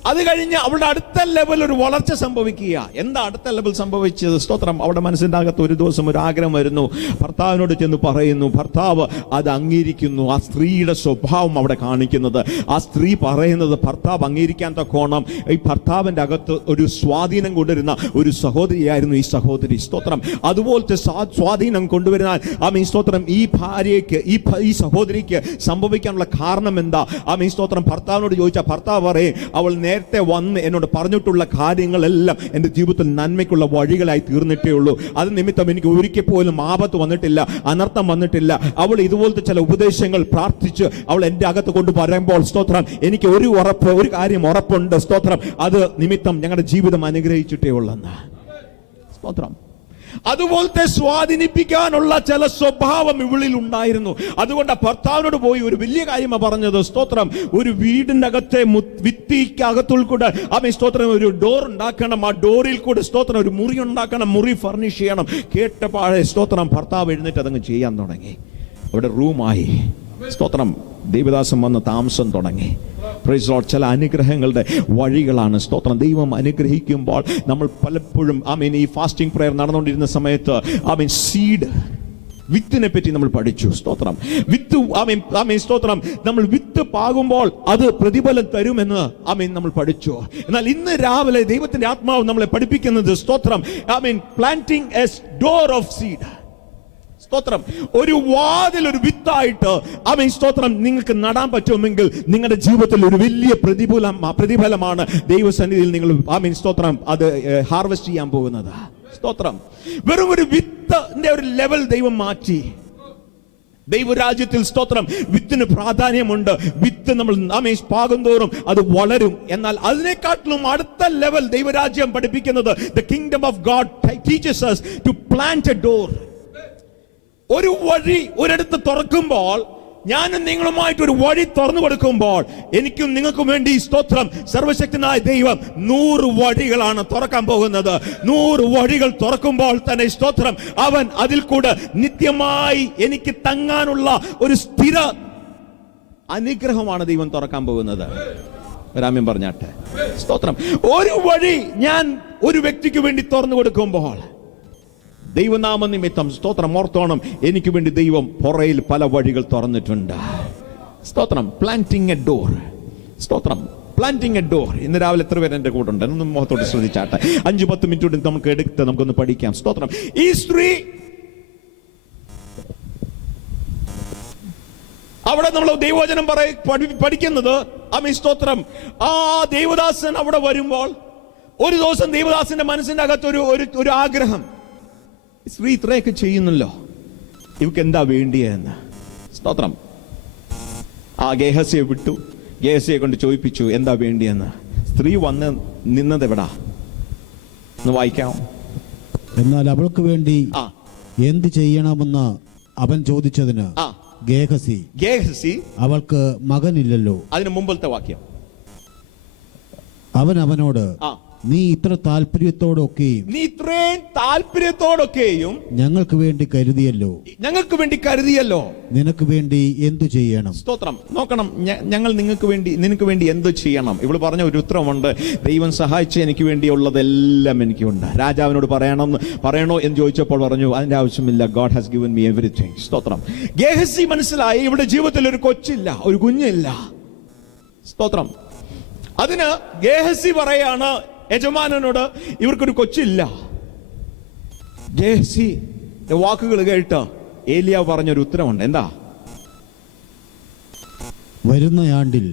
അത് കഴിഞ്ഞ് അവളുടെ അടുത്ത ലെവൽ ഒരു വളർച്ച സംഭവിക്കുക. എന്താ അടുത്ത ലെവൽ സംഭവിച്ചത്? സ്തോത്രം. അവളുടെ മനസ്സിന്റെ അകത്ത് ഒരു ദിവസം ഒരു ആഗ്രഹം വരുന്നു. ഭർത്താവിനോട് ചെന്ന് പറയുന്നു. ഭർത്താവ് അത് അംഗീകരിക്കുന്നു. ആ സ്ത്രീയുടെ സ്വഭാവം അവിടെ കാണിക്കുന്നത്, ആ സ്ത്രീ പറയുന്നത് ഭർത്താവ് അംഗീകരിക്കാൻ തക്കോണം ഈ ഭർത്താവിന്റെ അകത്ത് ഒരു സ്വാധീനം കൊണ്ടുവരുന്ന ഒരു സഹോദരിയായിരുന്നു ഈ സഹോദരി. സ്തോത്രം. അതുപോലത്തെ സ്വാധീനം കൊണ്ടുവരുന്ന ആമേൻ സ്തോത്രം ഈ ഭാര്യയ്ക്ക്, ഈ സഹോദരിക്ക് സംഭവിക്കാനുള്ള കാരണം എന്താ? ആമേൻ സ്തോത്രം. ഭർത്താവിനോട് ചോദിച്ചാൽ ഭർത്താവ് പറയും, അവൾ നേരത്തെ വന്ന് എന്നോട് പറഞ്ഞിട്ടുള്ള കാര്യങ്ങളെല്ലാം എൻ്റെ ജീവിതത്തിൽ നന്മയ്ക്കുള്ള വഴികളായി തീർന്നിട്ടേ ഉള്ളൂ. അത് നിമിത്തം എനിക്ക് ഒരിക്കൽ പോലും ആപത്ത് വന്നിട്ടില്ല, അനർത്ഥം വന്നിട്ടില്ല. അവൾ ഇതുപോലത്തെ ചില ഉപദേശങ്ങൾ പ്രാർത്ഥിച്ച് അവൾ എൻ്റെ അകത്ത് കൊണ്ട് പറയുമ്പോൾ സ്തോത്രം, എനിക്ക് ഒരു കാര്യം ഉറപ്പുണ്ട്. സ്തോത്രം. അത് നിമിത്തം ഞങ്ങളുടെ ജീവിതം അനുഗ്രഹിച്ചിട്ടേ ഉള്ളെന്ന്. സ്തോത്രം. അതുപോലത്തെ സ്വാധീനിപ്പിക്കാനുള്ള ചില സ്വഭാവം ഇവളിൽ ഉണ്ടായിരുന്നു. അതുകൊണ്ട് ഭർത്താവിനോട് പോയി ഒരു വലിയ കാര്യമാണ് പറഞ്ഞത്. സ്തോത്രം. ഒരു വീടിന്റെ അകത്തെ ഭിത്തിക്കകത്തുൾ കൂടെ ആമേൻ സ്തോത്രം ഒരു ഡോർ ഉണ്ടാക്കണം. ആ ഡോറിൽ കൂടെ സ്തോത്രം ഒരു മുറി ഉണ്ടാക്കണം, മുറി ഫർണിഷ് ചെയ്യണം. കേട്ടപാടെ സ്തോത്രം ഭർത്താവ് എഴുന്നേറ്റ് അതങ്ങ് ചെയ്യാൻ തുടങ്ങി. അവിടെ റൂമായി. സ്തോത്രം. ദൈവദാസൻ വന്ന് താമസം തുടങ്ങി. Praise lord. ചില അനുഗ്രഹങ്ങളുടെ വഴികളാണ്. സ്തോത്രം. ദൈവം അനുഗ്രഹിക്കുമ്പോൾ നമ്മൾ പലപ്പോഴും ആമേൻ ഈ ഫാസ്റ്റിംഗ് പ്രയർ നടന്നുകൊണ്ടിരുന്ന സമയത്ത് ആമേൻ സീഡ്, വിത്തിനെ പറ്റി നമ്മൾ പഠിച്ചു. സ്തോത്രം. വിത്ത് ആമേൻ സ്തോത്രം. നമ്മൾ വിത്ത് പാകുമ്പോൾ അത് പ്രതിഫലം തരുമെന്ന് ആമേൻ നമ്മൾ പഠിച്ചു. എന്നാൽ ഇന്ന് രാവിലെ ദൈവത്തിന്റെ ആത്മാവ് നമ്മളെ പഠിപ്പിക്കുന്നത് സ്തോത്രം ആമേൻ planting a door of seed. സ്തോത്രം. ഒരു വാതിൽ, ഒരു വിത്തായിട്ട് ആമേൻ സ്തോത്രം നിങ്ങൾക്ക് നടാൻ പറ്റുമെങ്കിൽ നിങ്ങളുടെ ജീവിതത്തിൽ ഒരു വലിയ പ്രതിഫലമാണ് ദൈവസന്നിധിയിൽ നിങ്ങൾ ആമേൻ സ്തോത്രം അത് ഹാർവെസ്റ്റ് ചെയ്യാൻ പോകുന്നത്. സ്തോത്രം. വെറും ഒരു വിത്തിന്റെ ഒരു ലെവൽ ദൈവം മാറ്റി. ദൈവരാജ്യത്തിൽ സ്തോത്രം വിത്തിന് പ്രാധാന്യമുണ്ട്. വിത്ത് നമ്മൾ ആമേൻ പാകും തോറും അത് വളരും. എന്നാൽ അതിനെക്കാട്ടിലും അടുത്ത ലെവൽ ദൈവരാജ്യം പഠിപ്പിക്കുന്നത്, the kingdom of God teaches us to plant a door. ഒരു വഴി ഒരിടത്ത് തുറക്കുമ്പോൾ, ഞാനും നിങ്ങളുമായിട്ട് ഒരു വഴി തുറന്നു കൊടുക്കുമ്പോൾ, എനിക്കും നിങ്ങൾക്കും വേണ്ടി സ്തോത്രം സർവശക്തനായ ദൈവം 100 വഴികളാണ് തുറക്കാൻ പോകുന്നത്. 100 വഴികൾ തുറക്കുമ്പോൾ തന്നെ സ്തോത്രം അവൻ അതിൽ കൂടെ നിത്യമായി എനിക്ക് തങ്ങാനുള്ള ഒരു സ്ഥിര അനുഗ്രഹമാണ് ദൈവം തുറക്കാൻ പോകുന്നത്. രാമ്യം പറഞ്ഞാട്ടെ. സ്തോത്രം. ഒരു വഴി ഞാൻ ഒരു വ്യക്തിക്ക് വേണ്ടി തുറന്നു കൊടുക്കുമ്പോൾ ദൈവനാമ നിമിത്തം സ്തോത്രം ഓർത്തോണം, എനിക്ക് വേണ്ടി ദൈവം പുറയിൽ പല വഴികൾ തുറന്നിട്ടുണ്ട്. സ്തോത്രം. Planting a door. സ്തോത്രം. Planting a door. ഇന്ന് രാവിലെ എത്ര പേര് എൻ്റെ കൂടെ ഉണ്ട്? ഒന്ന് മുഖത്തോട്ട് ശ്രദ്ധിച്ചാട്ടെ. 5-10 മിനിറ്റ് നമുക്ക് എടുത്ത് നമുക്കൊന്ന് പഠിക്കാം. സ്തോത്രം. ഈ സ്ത്രീ അവിടെ നമ്മൾ ദൈവവചനം പഠിക്കുന്നത് സ്തോത്രം, ആ ദൈവദാസൻ അവിടെ വരുമ്പോൾ ഒരു ദിവസം ദൈവദാസന്റെ മനസ്സിന്റെ അകത്ത് ഒരു ആഗ്രഹം, സ്ത്രീ ഇത്രയൊക്കെ ചെയ്യുന്നല്ലോ, ഇവക്ക് എന്താ വേണ്ടിയെന്ന്. സ്തോത്രം. ആ ഗേഹസിയെ വിട്ടു, ഗേഹസിയെ കൊണ്ട് ചോദിപ്പിച്ചു എന്താ വേണ്ടിയെന്ന്. സ്ത്രീ വന്ന് നിന്നത് എവിടാ ഒന്ന് വായിക്കാം. എന്നാൽ അവൾക്ക് വേണ്ടി എന്ത് ചെയ്യണമെന്ന് അവൻ ചോദിച്ചതിന് ഗേഹസി അവൾക്ക് മകനില്ലല്ലോ. അതിന് മുമ്പത്തെ വാക്യം, അവൻ അവനോട് നീ ഇത്രയും താല്പര്യത്തോടൊക്കെയും ഞങ്ങൾക്ക് വേണ്ടി കരുതിയല്ലോ, നിനക്ക് വേണ്ടി എന്തു ചെയ്യണം. സ്തോത്രം. നോക്കണം, ഞങ്ങൾ നിനക്ക് വേണ്ടി എന്തു ചെയ്യണം. ഇവള് പറഞ്ഞ ഒരു ഉത്തരമുണ്ട്, ദൈവം സഹായിച്ച് എനിക്ക് വേണ്ടിയുള്ളതെല്ലാം എനിക്കുണ്ട്. രാജാവിനോട് പറയണോ എന്ന് ചോദിച്ചപ്പോൾ പറഞ്ഞു അതിന്റെ ആവശ്യമില്ല, God has given me everything. സ്തോത്രം. ഗേഹസി മനസ്സിലായി ഇവിടെ ജീവിതത്തിൽ ഒരു കൊച്ചില്ല, ഒരു കുഞ്ഞില്ല. സ്തോത്രം. അതിന് ഗേഹസി പറയാണ് യജമാനനോട്, ഇവർക്കൊരു കൊച്ചില്ല. ഗേഹസി വാക്കുകൾ കേട്ട് ഏലിയാവ് പറഞ്ഞൊരു ഉത്തരവുണ്ട്. എന്താ? വരുന്ന ആണ്ടിൽ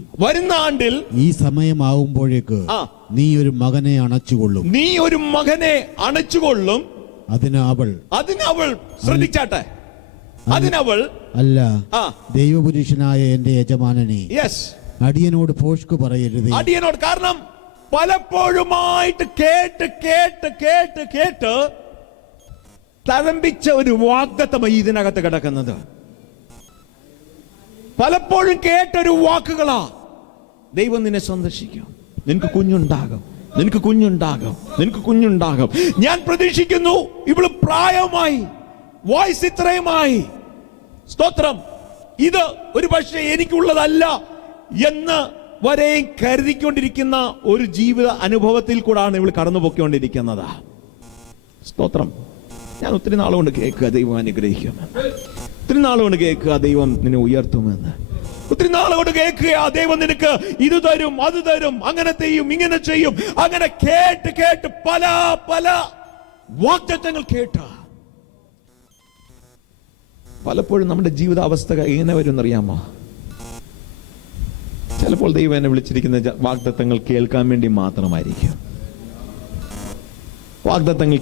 ഈ സമയമാവുമ്പോഴേക്ക് നീ ഒരു മകനെ അണച്ചുകൊള്ളും. അതിന് അവൾ ശ്രദ്ധിച്ചാട്ടെ, അതിനവൾ അല്ല, ദൈവപുരുഷനായ എന്റെ യജമാനനെ, അടിയനോട് ഭോഷ്ക് പറയരുത്. അടിയനോട്, കാരണം പലപ്പോഴുമായിട്ട് കേട്ട് തഴമ്പിച്ച ഒരു വാഗ്ദത്തമായി ഇതിനകത്ത് കിടക്കുന്നത്. പലപ്പോഴും കേട്ടൊരു വാക്കുകളാ. ദൈവം നിന്നെ സന്ദർശിക്കും, നിനക്ക് കുഞ്ഞുണ്ടാകും. ഞാൻ പ്രതീക്ഷിക്കുന്നു ഇവള് പ്രായമായി, വയസ്സ് ഇത്രയുമായി. സ്തോത്രം. ഇത് ഒരു പക്ഷേ എനിക്കുള്ളതല്ല എന്ന് വരെയും കരുതിക്കൊണ്ടിരിക്കുന്ന ഒരു ജീവിത അനുഭവത്തിൽ കൂടാണ് ഇവൾ കടന്നുപോയിക്കൊണ്ടിരിക്കുന്നത്. സ്തോത്രം. ഞാൻ ഒത്തിരി നാളുകൊണ്ട് കേൾക്കുക ദൈവം അനുഗ്രഹിക്കുമെന്ന്, ഒത്തിരി നാളുകൊണ്ട് കേൾക്കുക ദൈവം നിന്നെ ഉയർത്തുമെന്ന്, ഒത്തിരി നാളുകൊണ്ട് കേൾക്കുക ദൈവം നിനക്ക് ഇത് തരും, അത് തരും, അങ്ങനെ ചെയ്യും, ഇങ്ങനെ ചെയ്യും. അങ്ങനെ കേട്ട് പല വാഗ്ദത്തങ്ങൾ കേട്ട് പലപ്പോഴും നമ്മുടെ ജീവിതാവസ്ഥ എങ്ങനെ വരും എന്നറിയാമോ? ചിലപ്പോൾ ദൈവം എന്നെ വിളിച്ചിരിക്കുന്ന വാഗ്ദത്തങ്ങൾ കേൾക്കാൻ വേണ്ടി മാത്രമായിരിക്കും, വാഗ്ദത്തങ്ങൾ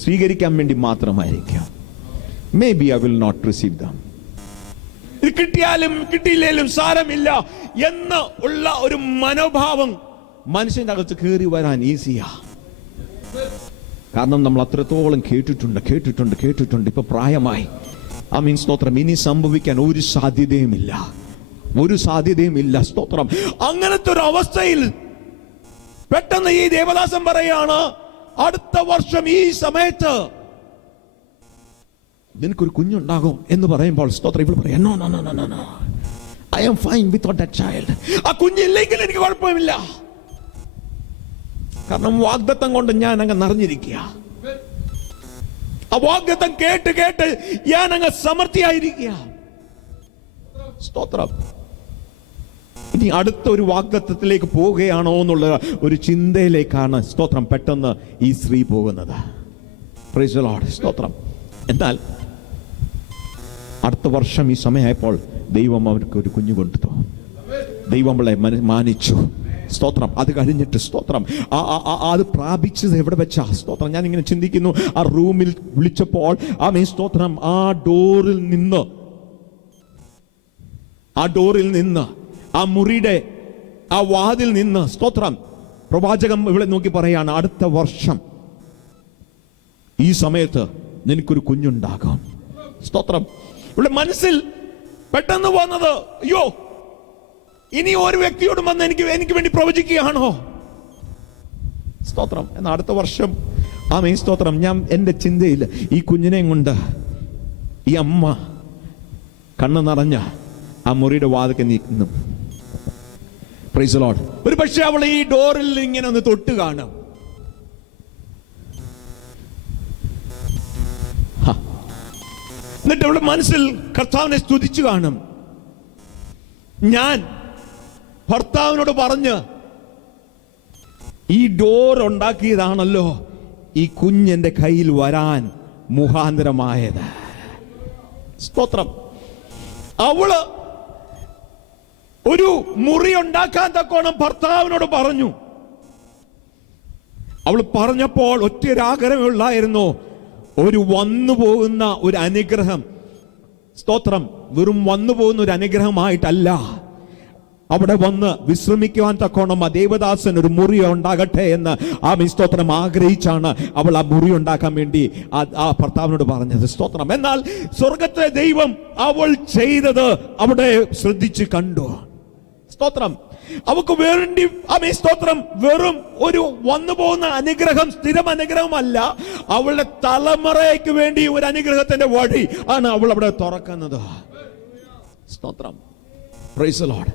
സ്വീകരിക്കാൻ വേണ്ടി മാത്രമായിരിക്കും. Maybe I will not receive them. ഇത് കിട്ടിയാലും കിട്ടിയില്ലേലും സാരമില്ല എന്ന് ഉള്ള ഒരു മനോഭാവം മനുഷ്യന്റെ അകത്ത് കയറി വരാൻ ഈസിയാ. കാരണം നമ്മൾ അത്രത്തോളം കേട്ടിട്ടുണ്ട്. ഇപ്പൊ പ്രായമായി. സ്തോത്രം. ഇനി സംഭവിക്കാൻ ഒരു സാധ്യതയുമില്ല. സ്തോത്രം. അങ്ങനത്തെ ഒരു അവസ്ഥയിൽ പെട്ടെന്ന് ഈ ദേവദാസൻ പറയാണ്, അടുത്ത വർഷം ഈ സമയത്ത് നിനക്കൊരു കുഞ്ഞുണ്ടാകും എന്ന് പറയുമ്പോൾ സ്തോത്രം ഇവൾ പറയാം, no, I am fine without that child. ആ കുഞ്ഞില്ലെങ്കിൽ എനിക്ക് കുഴപ്പമില്ല, കാരണം വാഗ്ദത്തം കൊണ്ട് ഞാൻ അങ്ങ് നിറഞ്ഞിരിക്കുക. ആ വാഗ്ദത്തം കേട്ട് ഞാൻ അങ്ങ് സമൃദ്ധിയായിരിക്കുക. സ്തോത്രം. ഇനി അടുത്ത ഒരു വാഗ്ദത്തത്തിലേക്ക് പോവുകയാണോ എന്നുള്ള ഒരു ചിന്തയിലേക്കാണ് സ്തോത്രം പെട്ടെന്ന് ഈ സ്ത്രീ പോകുന്നത്. Price the Lord. സ്തോത്രം. എന്നാൽ അടുത്ത വർഷം ഈ സമയമായപ്പോൾ ദൈവം അവർക്ക് ഒരു കുഞ്ഞു കൊടുത്തു. ദൈവം അവളെ മാനിച്ചു. സ്തോത്രം. അത് കഴിഞ്ഞിട്ട് സ്തോത്രം അത് പ്രാപിച്ചത് എവിടെ വെച്ചാ? സ്തോത്രം. ഞാൻ ഇങ്ങനെ ചിന്തിക്കുന്നു, ആ റൂമിൽ വിളിച്ചപ്പോൾ സ്തോത്രം ആ ഡോറിൽ നിന്ന് ആ മുറിയുടെ ആ വാതിൽ നിന്ന് സ്തോത്രം പ്രവാചകം ഇവിടെ നോക്കി പറയാണ്, അടുത്ത വർഷം ഈ സമയത്ത് നിനക്കൊരു കുഞ്ഞുണ്ടാകും. സ്തോത്രം. ഇവിടെ മനസ്സിൽ പെട്ടെന്ന് വന്നത്, അയ്യോ ഇനി ഒരു വ്യക്തിയോടും വന്ന് എനിക്ക് വേണ്ടി പ്രവചിക്കുകയാണോ? സ്തോത്രം. എന്നാൽ അടുത്ത വർഷം സ്തോത്രം ഞാൻ എൻ്റെ ചിന്തയിൽ ഈ കുഞ്ഞിനെയും കൊണ്ട് ഈ അമ്മ കണ്ണ് നിറഞ്ഞ ആ മുറിയുടെ വാതിൽക്ക് നിൽക്കുന്നു. Price the Lord. ഒരു പക്ഷേ അവൾ ഈ ഡോറിൽ ഇങ്ങനെ ഒന്ന് തൊട്ട് കാണും. എന്നിട്ട് അവളുടെ മനസ്സിൽ കർത്താവിനെ സ്തുതിച്ചു കാണും. ഞാൻ ഭർത്താവിനോട് പറഞ്ഞ് ഈ ഡോർ ഉണ്ടാക്കിയതാണല്ലോ ഈ കുഞ്ഞെന്റെ കയ്യിൽ വരാൻ മുഖാന്തരമായത്. സ്തോത്രം. അവള് ഒരു മുറി ഉണ്ടാക്കാൻ തക്കോണം ഭർത്താവിനോട് പറഞ്ഞു. അവൾ പറഞ്ഞപ്പോൾ ഒറ്റയൊരാഗ്രഹമേ ഉള്ളായിരുന്നു, ഒരു വന്നു പോകുന്ന ഒരു അനുഗ്രഹം. സ്തോത്രം. വെറും വന്നു പോകുന്ന ഒരു അനുഗ്രഹമായിട്ടല്ല, അവിടെ വന്ന് വിശ്രമിക്കുവാൻ തക്കോണം ആ ദേവദാസൻ ഒരു മുറി ഉണ്ടാകട്ടെ എന്ന് സ്തോത്രം ആഗ്രഹിച്ചാണ് അവൾ ആ മുറി ഉണ്ടാക്കാൻ വേണ്ടി ആ ഭർത്താവിനോട് പറഞ്ഞത്. സ്തോത്രം. എന്നാൽ സ്വർഗത്തെ ദൈവം അവൾ ചെയ്തത് അവിടെ ശ്രദ്ധിച്ച് കണ്ടു. സ്തോത്രം. അവക്ക് വേണ്ടി സ്തോത്രം വെറും ഒരു വന്നു പോകുന്ന അനുഗ്രഹം സ്ഥിരം അനുഗ്രഹമല്ല, അവളുടെ തലമുറയ്ക്ക് വേണ്ടി ഒരു അനുഗ്രഹത്തിന്റെ വഴി ആണ് അവൾ അവിടെ തുറക്കുന്നത്. സ്തോത്രം. Praise the Lord.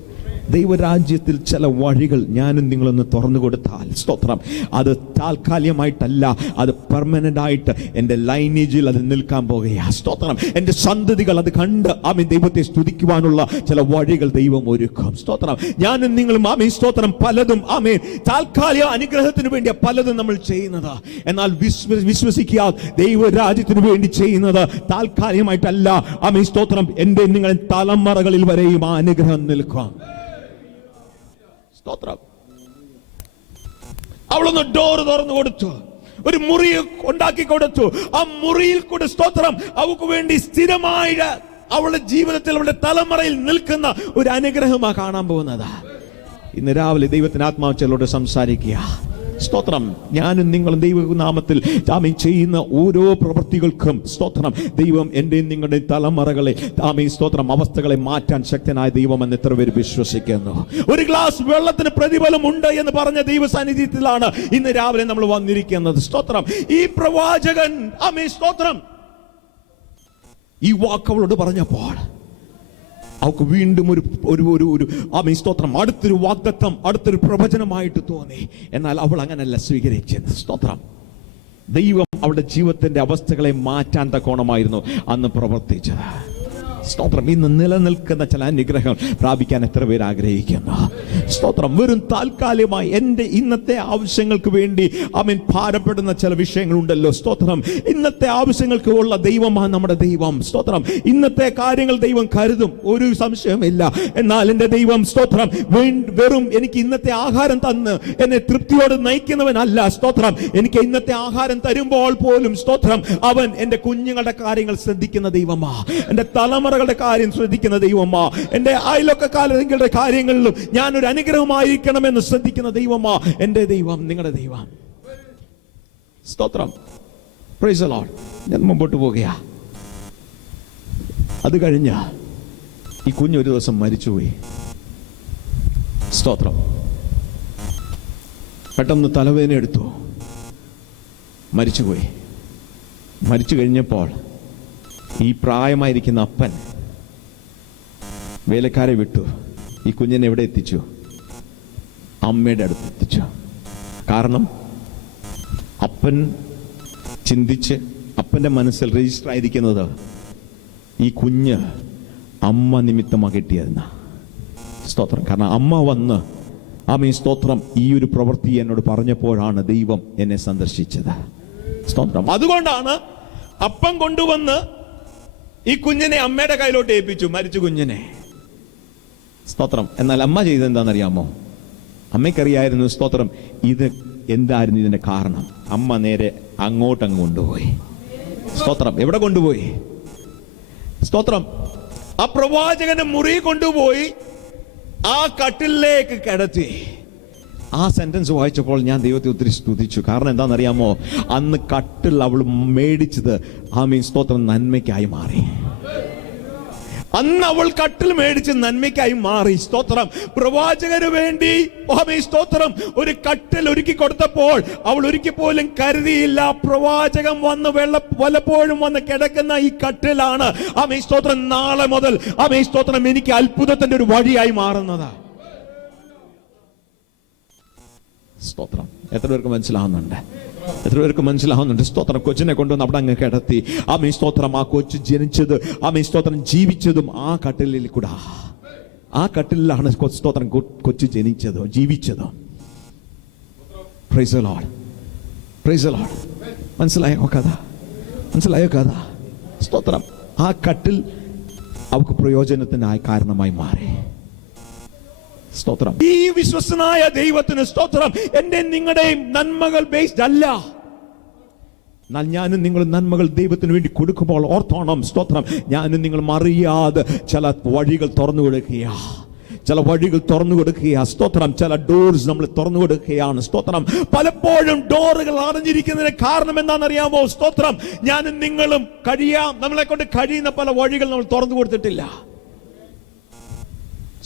ദൈവരാജ്യത്തിൽ ചില വഴികൾ ഞാനും നിങ്ങളൊന്ന് തുറന്നു കൊടുത്താൽ, സ്തോത്രം, അത് താൽക്കാലികമായിട്ടല്ല, അത് പെർമനന്റ് ആയിട്ട് എൻ്റെ ലൈനേജിൽ അത് നിൽക്കാൻ പോകുകയാണ്. സ്തോത്രം. എൻ്റെ സന്തതികൾ അത് കണ്ട് ദൈവത്തെ സ്തുതിക്കുവാനുള്ള ചില വഴികൾ ദൈവം ഒരുക്കും. സ്തോത്രം. ഞാനും നിങ്ങളും സ്തോത്രം പലതും താൽക്കാലിക അനുഗ്രഹത്തിന് വേണ്ടി പലതും നമ്മൾ ചെയ്യുന്നത്. എന്നാൽ വിശ്വസിക്കുക, ദൈവരാജ്യത്തിന് വേണ്ടി ചെയ്യുന്നത് താൽക്കാലികമായിട്ടല്ല. സ്തോത്രം. എൻ്റെ നിങ്ങളുടെ തലമുറകളിൽ വരെയും ആ അനുഗ്രഹം നിൽക്കും. സ്തോത്രം. അവളൊന്ന് ഡോർ തുറന്നു കൊടുത്തു, ഒരു മുറി ഉണ്ടാക്കി കൊടുത്തു. ആ മുറിയിൽ കൂടെ സ്തോത്രം അവൾക്ക് വേണ്ടി സ്ഥിരമായ അവളുടെ ജീവിതത്തിൽ അവളുടെ തലമുറയിൽ നിൽക്കുന്ന ഒരു അനുഗ്രഹമാണ് കാണാൻ പോകുന്നത്. ഇന്ന് രാവിലെ ദൈവത്തിന് ആത്മാവ് ചിലരോട് സംസാരിക്കുക. സ്തോത്രം. ഞാനും നിങ്ങളും ദൈവനാമത്തിൽ ചെയ്യുന്ന ഓരോ പ്രവൃത്തികൾക്കും സ്തോത്രം ദൈവം എൻ്റെയും നിങ്ങളുടെയും തലമുറകളെ സ്തോത്രം അവസ്ഥകളെ മാറ്റാൻ ശക്തനായ ദൈവം എന്ന് എത്ര പേര് വിശ്വസിക്കുന്നു? ഒരു ഗ്ലാസ് വെള്ളത്തിന് പ്രതിഫലം ഉണ്ട് എന്ന് പറഞ്ഞ ദൈവ സാന്നിധ്യത്തിലാണ് ഇന്ന് രാവിലെ നമ്മൾ വന്നിരിക്കുന്നത്. സ്തോത്രം. ഈ പ്രവാചകൻ സ്തോത്രം ഈ വാക്കവളോട് പറഞ്ഞപ്പോൾ അവൾക്ക് വീണ്ടും ഒരു സ്തോത്രം അടുത്തൊരു വാഗ്ദത്തം, അടുത്തൊരു പ്രവചനമായിട്ട് തോന്നി. എന്നാൽ അവൾ അങ്ങനല്ല സ്വീകരിച്ചത്. സ്തോത്രം. ദൈവം അവളുടെ ജീവിതത്തിന്റെ അവസ്ഥകളെ മാറ്റാൻ തക്കോണമായിരുന്നു അന്ന് പ്രവർത്തിച്ചത്. സ്തോത്രം. ഇന്ന് നിലനിൽക്കുന്ന ചില അനുഗ്രഹങ്ങൾ പ്രാപിക്കാൻ എത്ര പേര് ആഗ്രഹിക്കുന്നു? സ്തോത്രം. വെറും താൽക്കാലികമായി എൻ്റെ ഇന്നത്തെ ആവശ്യങ്ങൾക്ക് വേണ്ടി ഭാരപ്പെടുന്ന ചില വിഷയങ്ങളുണ്ടല്ലോ. സ്തോത്രം. ഇന്നത്തെ ആവശ്യങ്ങൾക്ക് ഉള്ള ദൈവമാണ് നമ്മുടെ ദൈവം. സ്തോത്രം. ഇന്നത്തെ കാര്യങ്ങൾ ദൈവം കരുതും, ഒരു സംശയമില്ല. എന്നാൽ എൻ്റെ ദൈവം സ്തോത്രം വെറും എനിക്ക് ഇന്നത്തെ ആഹാരം തന്ന് എന്നെ തൃപ്തിയോട് നയിക്കുന്നവനല്ല. സ്തോത്രം. എനിക്ക് ഇന്നത്തെ ആഹാരം തരുമ്പോൾ പോലും സ്തോത്രം അവൻ എൻ്റെ കുഞ്ഞുങ്ങളുടെ കാര്യങ്ങൾ ശ്രദ്ധിക്കുന്ന ദൈവമാ, എൻ്റെ തലമുറകളുടെ കാര്യം ശ്രദ്ധിക്കുന്ന ദൈവമാ, എൻ്റെ അയൽവക്കക്കാരുടെ കാര്യങ്ങളിലും ഞാനൊരു അനുഗ്രഹമായിരിക്കണമെന്ന് ശ്രദ്ധിക്കുന്ന ദൈവമാ എൻ്റെ ദൈവം, നിങ്ങളുടെ ദൈവം. സ്തോത്രം. Praise the Lord. ഞാൻ മുമ്പോട്ട് പോകുകയാ. അത് കഴിഞ്ഞ ഈ കുഞ്ഞൊരു ദിവസം മരിച്ചുപോയി. സ്തോത്രം. പെട്ടെന്ന് തലവേദന എടുത്തു, മരിച്ചുപോയി. മരിച്ചു കഴിഞ്ഞപ്പോൾ ഈ പ്രായമായിരിക്കുന്ന അപ്പൻ വേലക്കാരെ വിട്ടു ഈ കുഞ്ഞിനെ എവിടെ എത്തിച്ചു? അമ്മയുടെ അടുത്ത് എത്തിച്ചു. കാരണം അപ്പൻ ചിന്തിച്ച് അപ്പന്റെ മനസ്സിൽ രജിസ്റ്റർ ആയിരിക്കുന്നത് ഈ കുഞ്ഞ് അമ്മ നിമിത്തമാണ് കിട്ടിയതെന്ന. സ്തോത്രം. കാരണം അമ്മ വന്ന് സ്തോത്രം ഈ ഒരു പ്രവൃത്തി എന്നോട് പറഞ്ഞപ്പോഴാണ് ദൈവം എന്നെ സന്ദർശിച്ചത്. സ്തോത്രം. അതുകൊണ്ടാണ് അപ്പം കൊണ്ടുവന്ന് ഈ കുഞ്ഞിനെ അമ്മയുടെ കയ്യിലോട്ട് ഏൽപ്പിച്ചു, മരിച്ച കുഞ്ഞിനെ. സ്തോത്രം. എന്നാൽ അമ്മ ചെയ്തെന്താണെന്നറിയാമോ? അമ്മയ്ക്കറിയായിരുന്നു സ്തോത്രം ഇത് എന്തായിരുന്നു ഇതിന്റെ കാരണം. അമ്മ നേരെ അങ്ങോട്ടങ്ങ് കൊണ്ടുപോയി. സ്തോത്രം. എവിടെ കൊണ്ടുപോയി? സ്തോത്രം. ആ പ്രവാചകന്റെ മുറി കൊണ്ടുപോയി ആ കട്ടിലേക്ക് കിടത്തി. ആ സെന്റൻസ് വായിച്ചപ്പോൾ ഞാൻ ദൈവത്തെ ഒത്തിരി സ്തുതിച്ചു. കാരണം എന്താണെന്നറിയാമോ? അന്ന് കട്ടിൽ അവൾ മേടിച്ചത് സ്തോത്രം നന്മയ്ക്കായി മാറി. അന്ന് അവൾ കട്ടിൽ മേടിച്ച് നന്മയ്ക്കായി മാറി. സ്തോത്രം. പ്രവാചകന് വേണ്ടി സ്തോത്രം ഒരു കട്ടിൽ ഒരുക്കി കൊടുത്തപ്പോൾ അവൾ ഒരിക്കൽ പോലും കരുതിയില്ല പ്രവാചകൻ വന്ന് വല്ലപ്പോഴും വന്ന് കിടക്കുന്ന ഈ കട്ടിലാണ് സ്തോത്രം നാളെ മുതൽ സ്തോത്രം എനിക്ക് അത്ഭുതത്തിന്റെ ഒരു വഴിയായി മാറുന്നത്. സ്തോത്രം. എത്ര പേർക്ക് മനസ്സിലാവുന്നുണ്ട്? എത്ര പേർക്ക് മനസ്സിലാവുന്നുണ്ട്? സ്തോത്രം. കൊച്ചിനെ കൊണ്ടുവന്ന് അവിടെ അങ്ങ് കിടത്തി. സ്തോത്രം. ആ കൊച്ചു ജനിച്ചത് സ്തോത്രം ജീവിച്ചതും ആ കട്ടിലിൽ കൂടാ. ആ കട്ടിലാണ് സ്തോത്രം കൊച്ചു ജനിച്ചതോ ജീവിച്ചതോ. Praise the Lord. Praise the Lord. മനസ്സിലായോ കഥ? മനസ്സിലായോ കഥ? സ്തോത്രം. ആ കട്ടിൽ അവർക്ക് പ്രയോജനത്തിനായ കാരണമായി മാറി. സ്തോത്രം. ഈ വിശ്വസനായ ദൈവത്തിന് സ്തോത്രം. എന്റെ നിങ്ങളുടെയും നന്മകൾ ബേസ്ഡ് അല്ല. എന്നാൽ ഞാനും നിങ്ങൾ നന്മകൾ ദൈവത്തിന് വേണ്ടി കൊടുക്കുമ്പോൾ ഓർത്തോണം സ്തോത്രം, ഞാനും നിങ്ങൾ അറിയാതെ ചില വഴികൾ തുറന്നു കൊടുക്കുക, ചില വഴികൾ തുറന്നു കൊടുക്കുക. സ്തോത്രം. ചില ഡോർസ് നമ്മൾ തുറന്നു കൊടുക്കുകയാണ്. സ്തോത്രം. പലപ്പോഴും ഡോറുകൾ അടഞ്ഞിരിക്കുന്നതിന് കാരണം എന്താണെന്നറിയാമോ? സ്തോത്രം. ഞാനും നിങ്ങളും നമ്മളെ കൊണ്ട് കഴിയുന്ന പല വഴികൾ നമ്മൾ തുറന്നു കൊടുത്തിട്ടില്ല.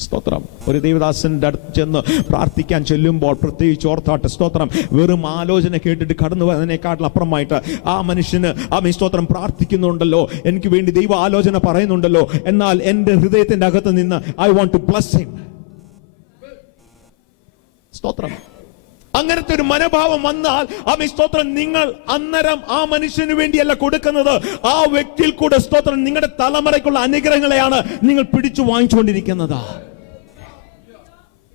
സ്തോത്രം. ഒരു ദേവദാസന്റെ അടുത്ത് ചെന്ന് പ്രാർത്ഥിക്കാൻ ചെല്ലുമ്പോൾ പ്രത്യേകിച്ച് ഓർത്താട്ട് സ്തോത്രം, വെറും ആലോചന കേട്ടിട്ട് കടന്നു പോയതിനേക്കാട്ടിൽ അപ്പുറമായിട്ട് ആ മനുഷ്യന് സ്തോത്രം പ്രാർത്ഥിക്കുന്നുണ്ടല്ലോ, എനിക്ക് വേണ്ടി ദൈവ ആലോചന പറയുന്നുണ്ടല്ലോ, എന്നാൽ എന്റെ ഹൃദയത്തിന്റെ അകത്ത് നിന്ന് I want to bless him. സ്തോത്രം. അങ്ങനത്തെ ഒരു മനോഭാവം വന്നാൽ സ്തോത്രം, നിങ്ങൾ അന്നേരം ആ മനുഷ്യന് വേണ്ടിയല്ല കൊടുക്കുന്നത്, ആ വ്യക്തിയിൽ കൂടെ സ്തോത്രം നിങ്ങളുടെ തലമുറയ്ക്കുള്ള അനുഗ്രഹങ്ങളെയാണ് നിങ്ങൾ പിടിച്ചു വാങ്ങിച്ചുകൊണ്ടിരിക്കുന്നത്.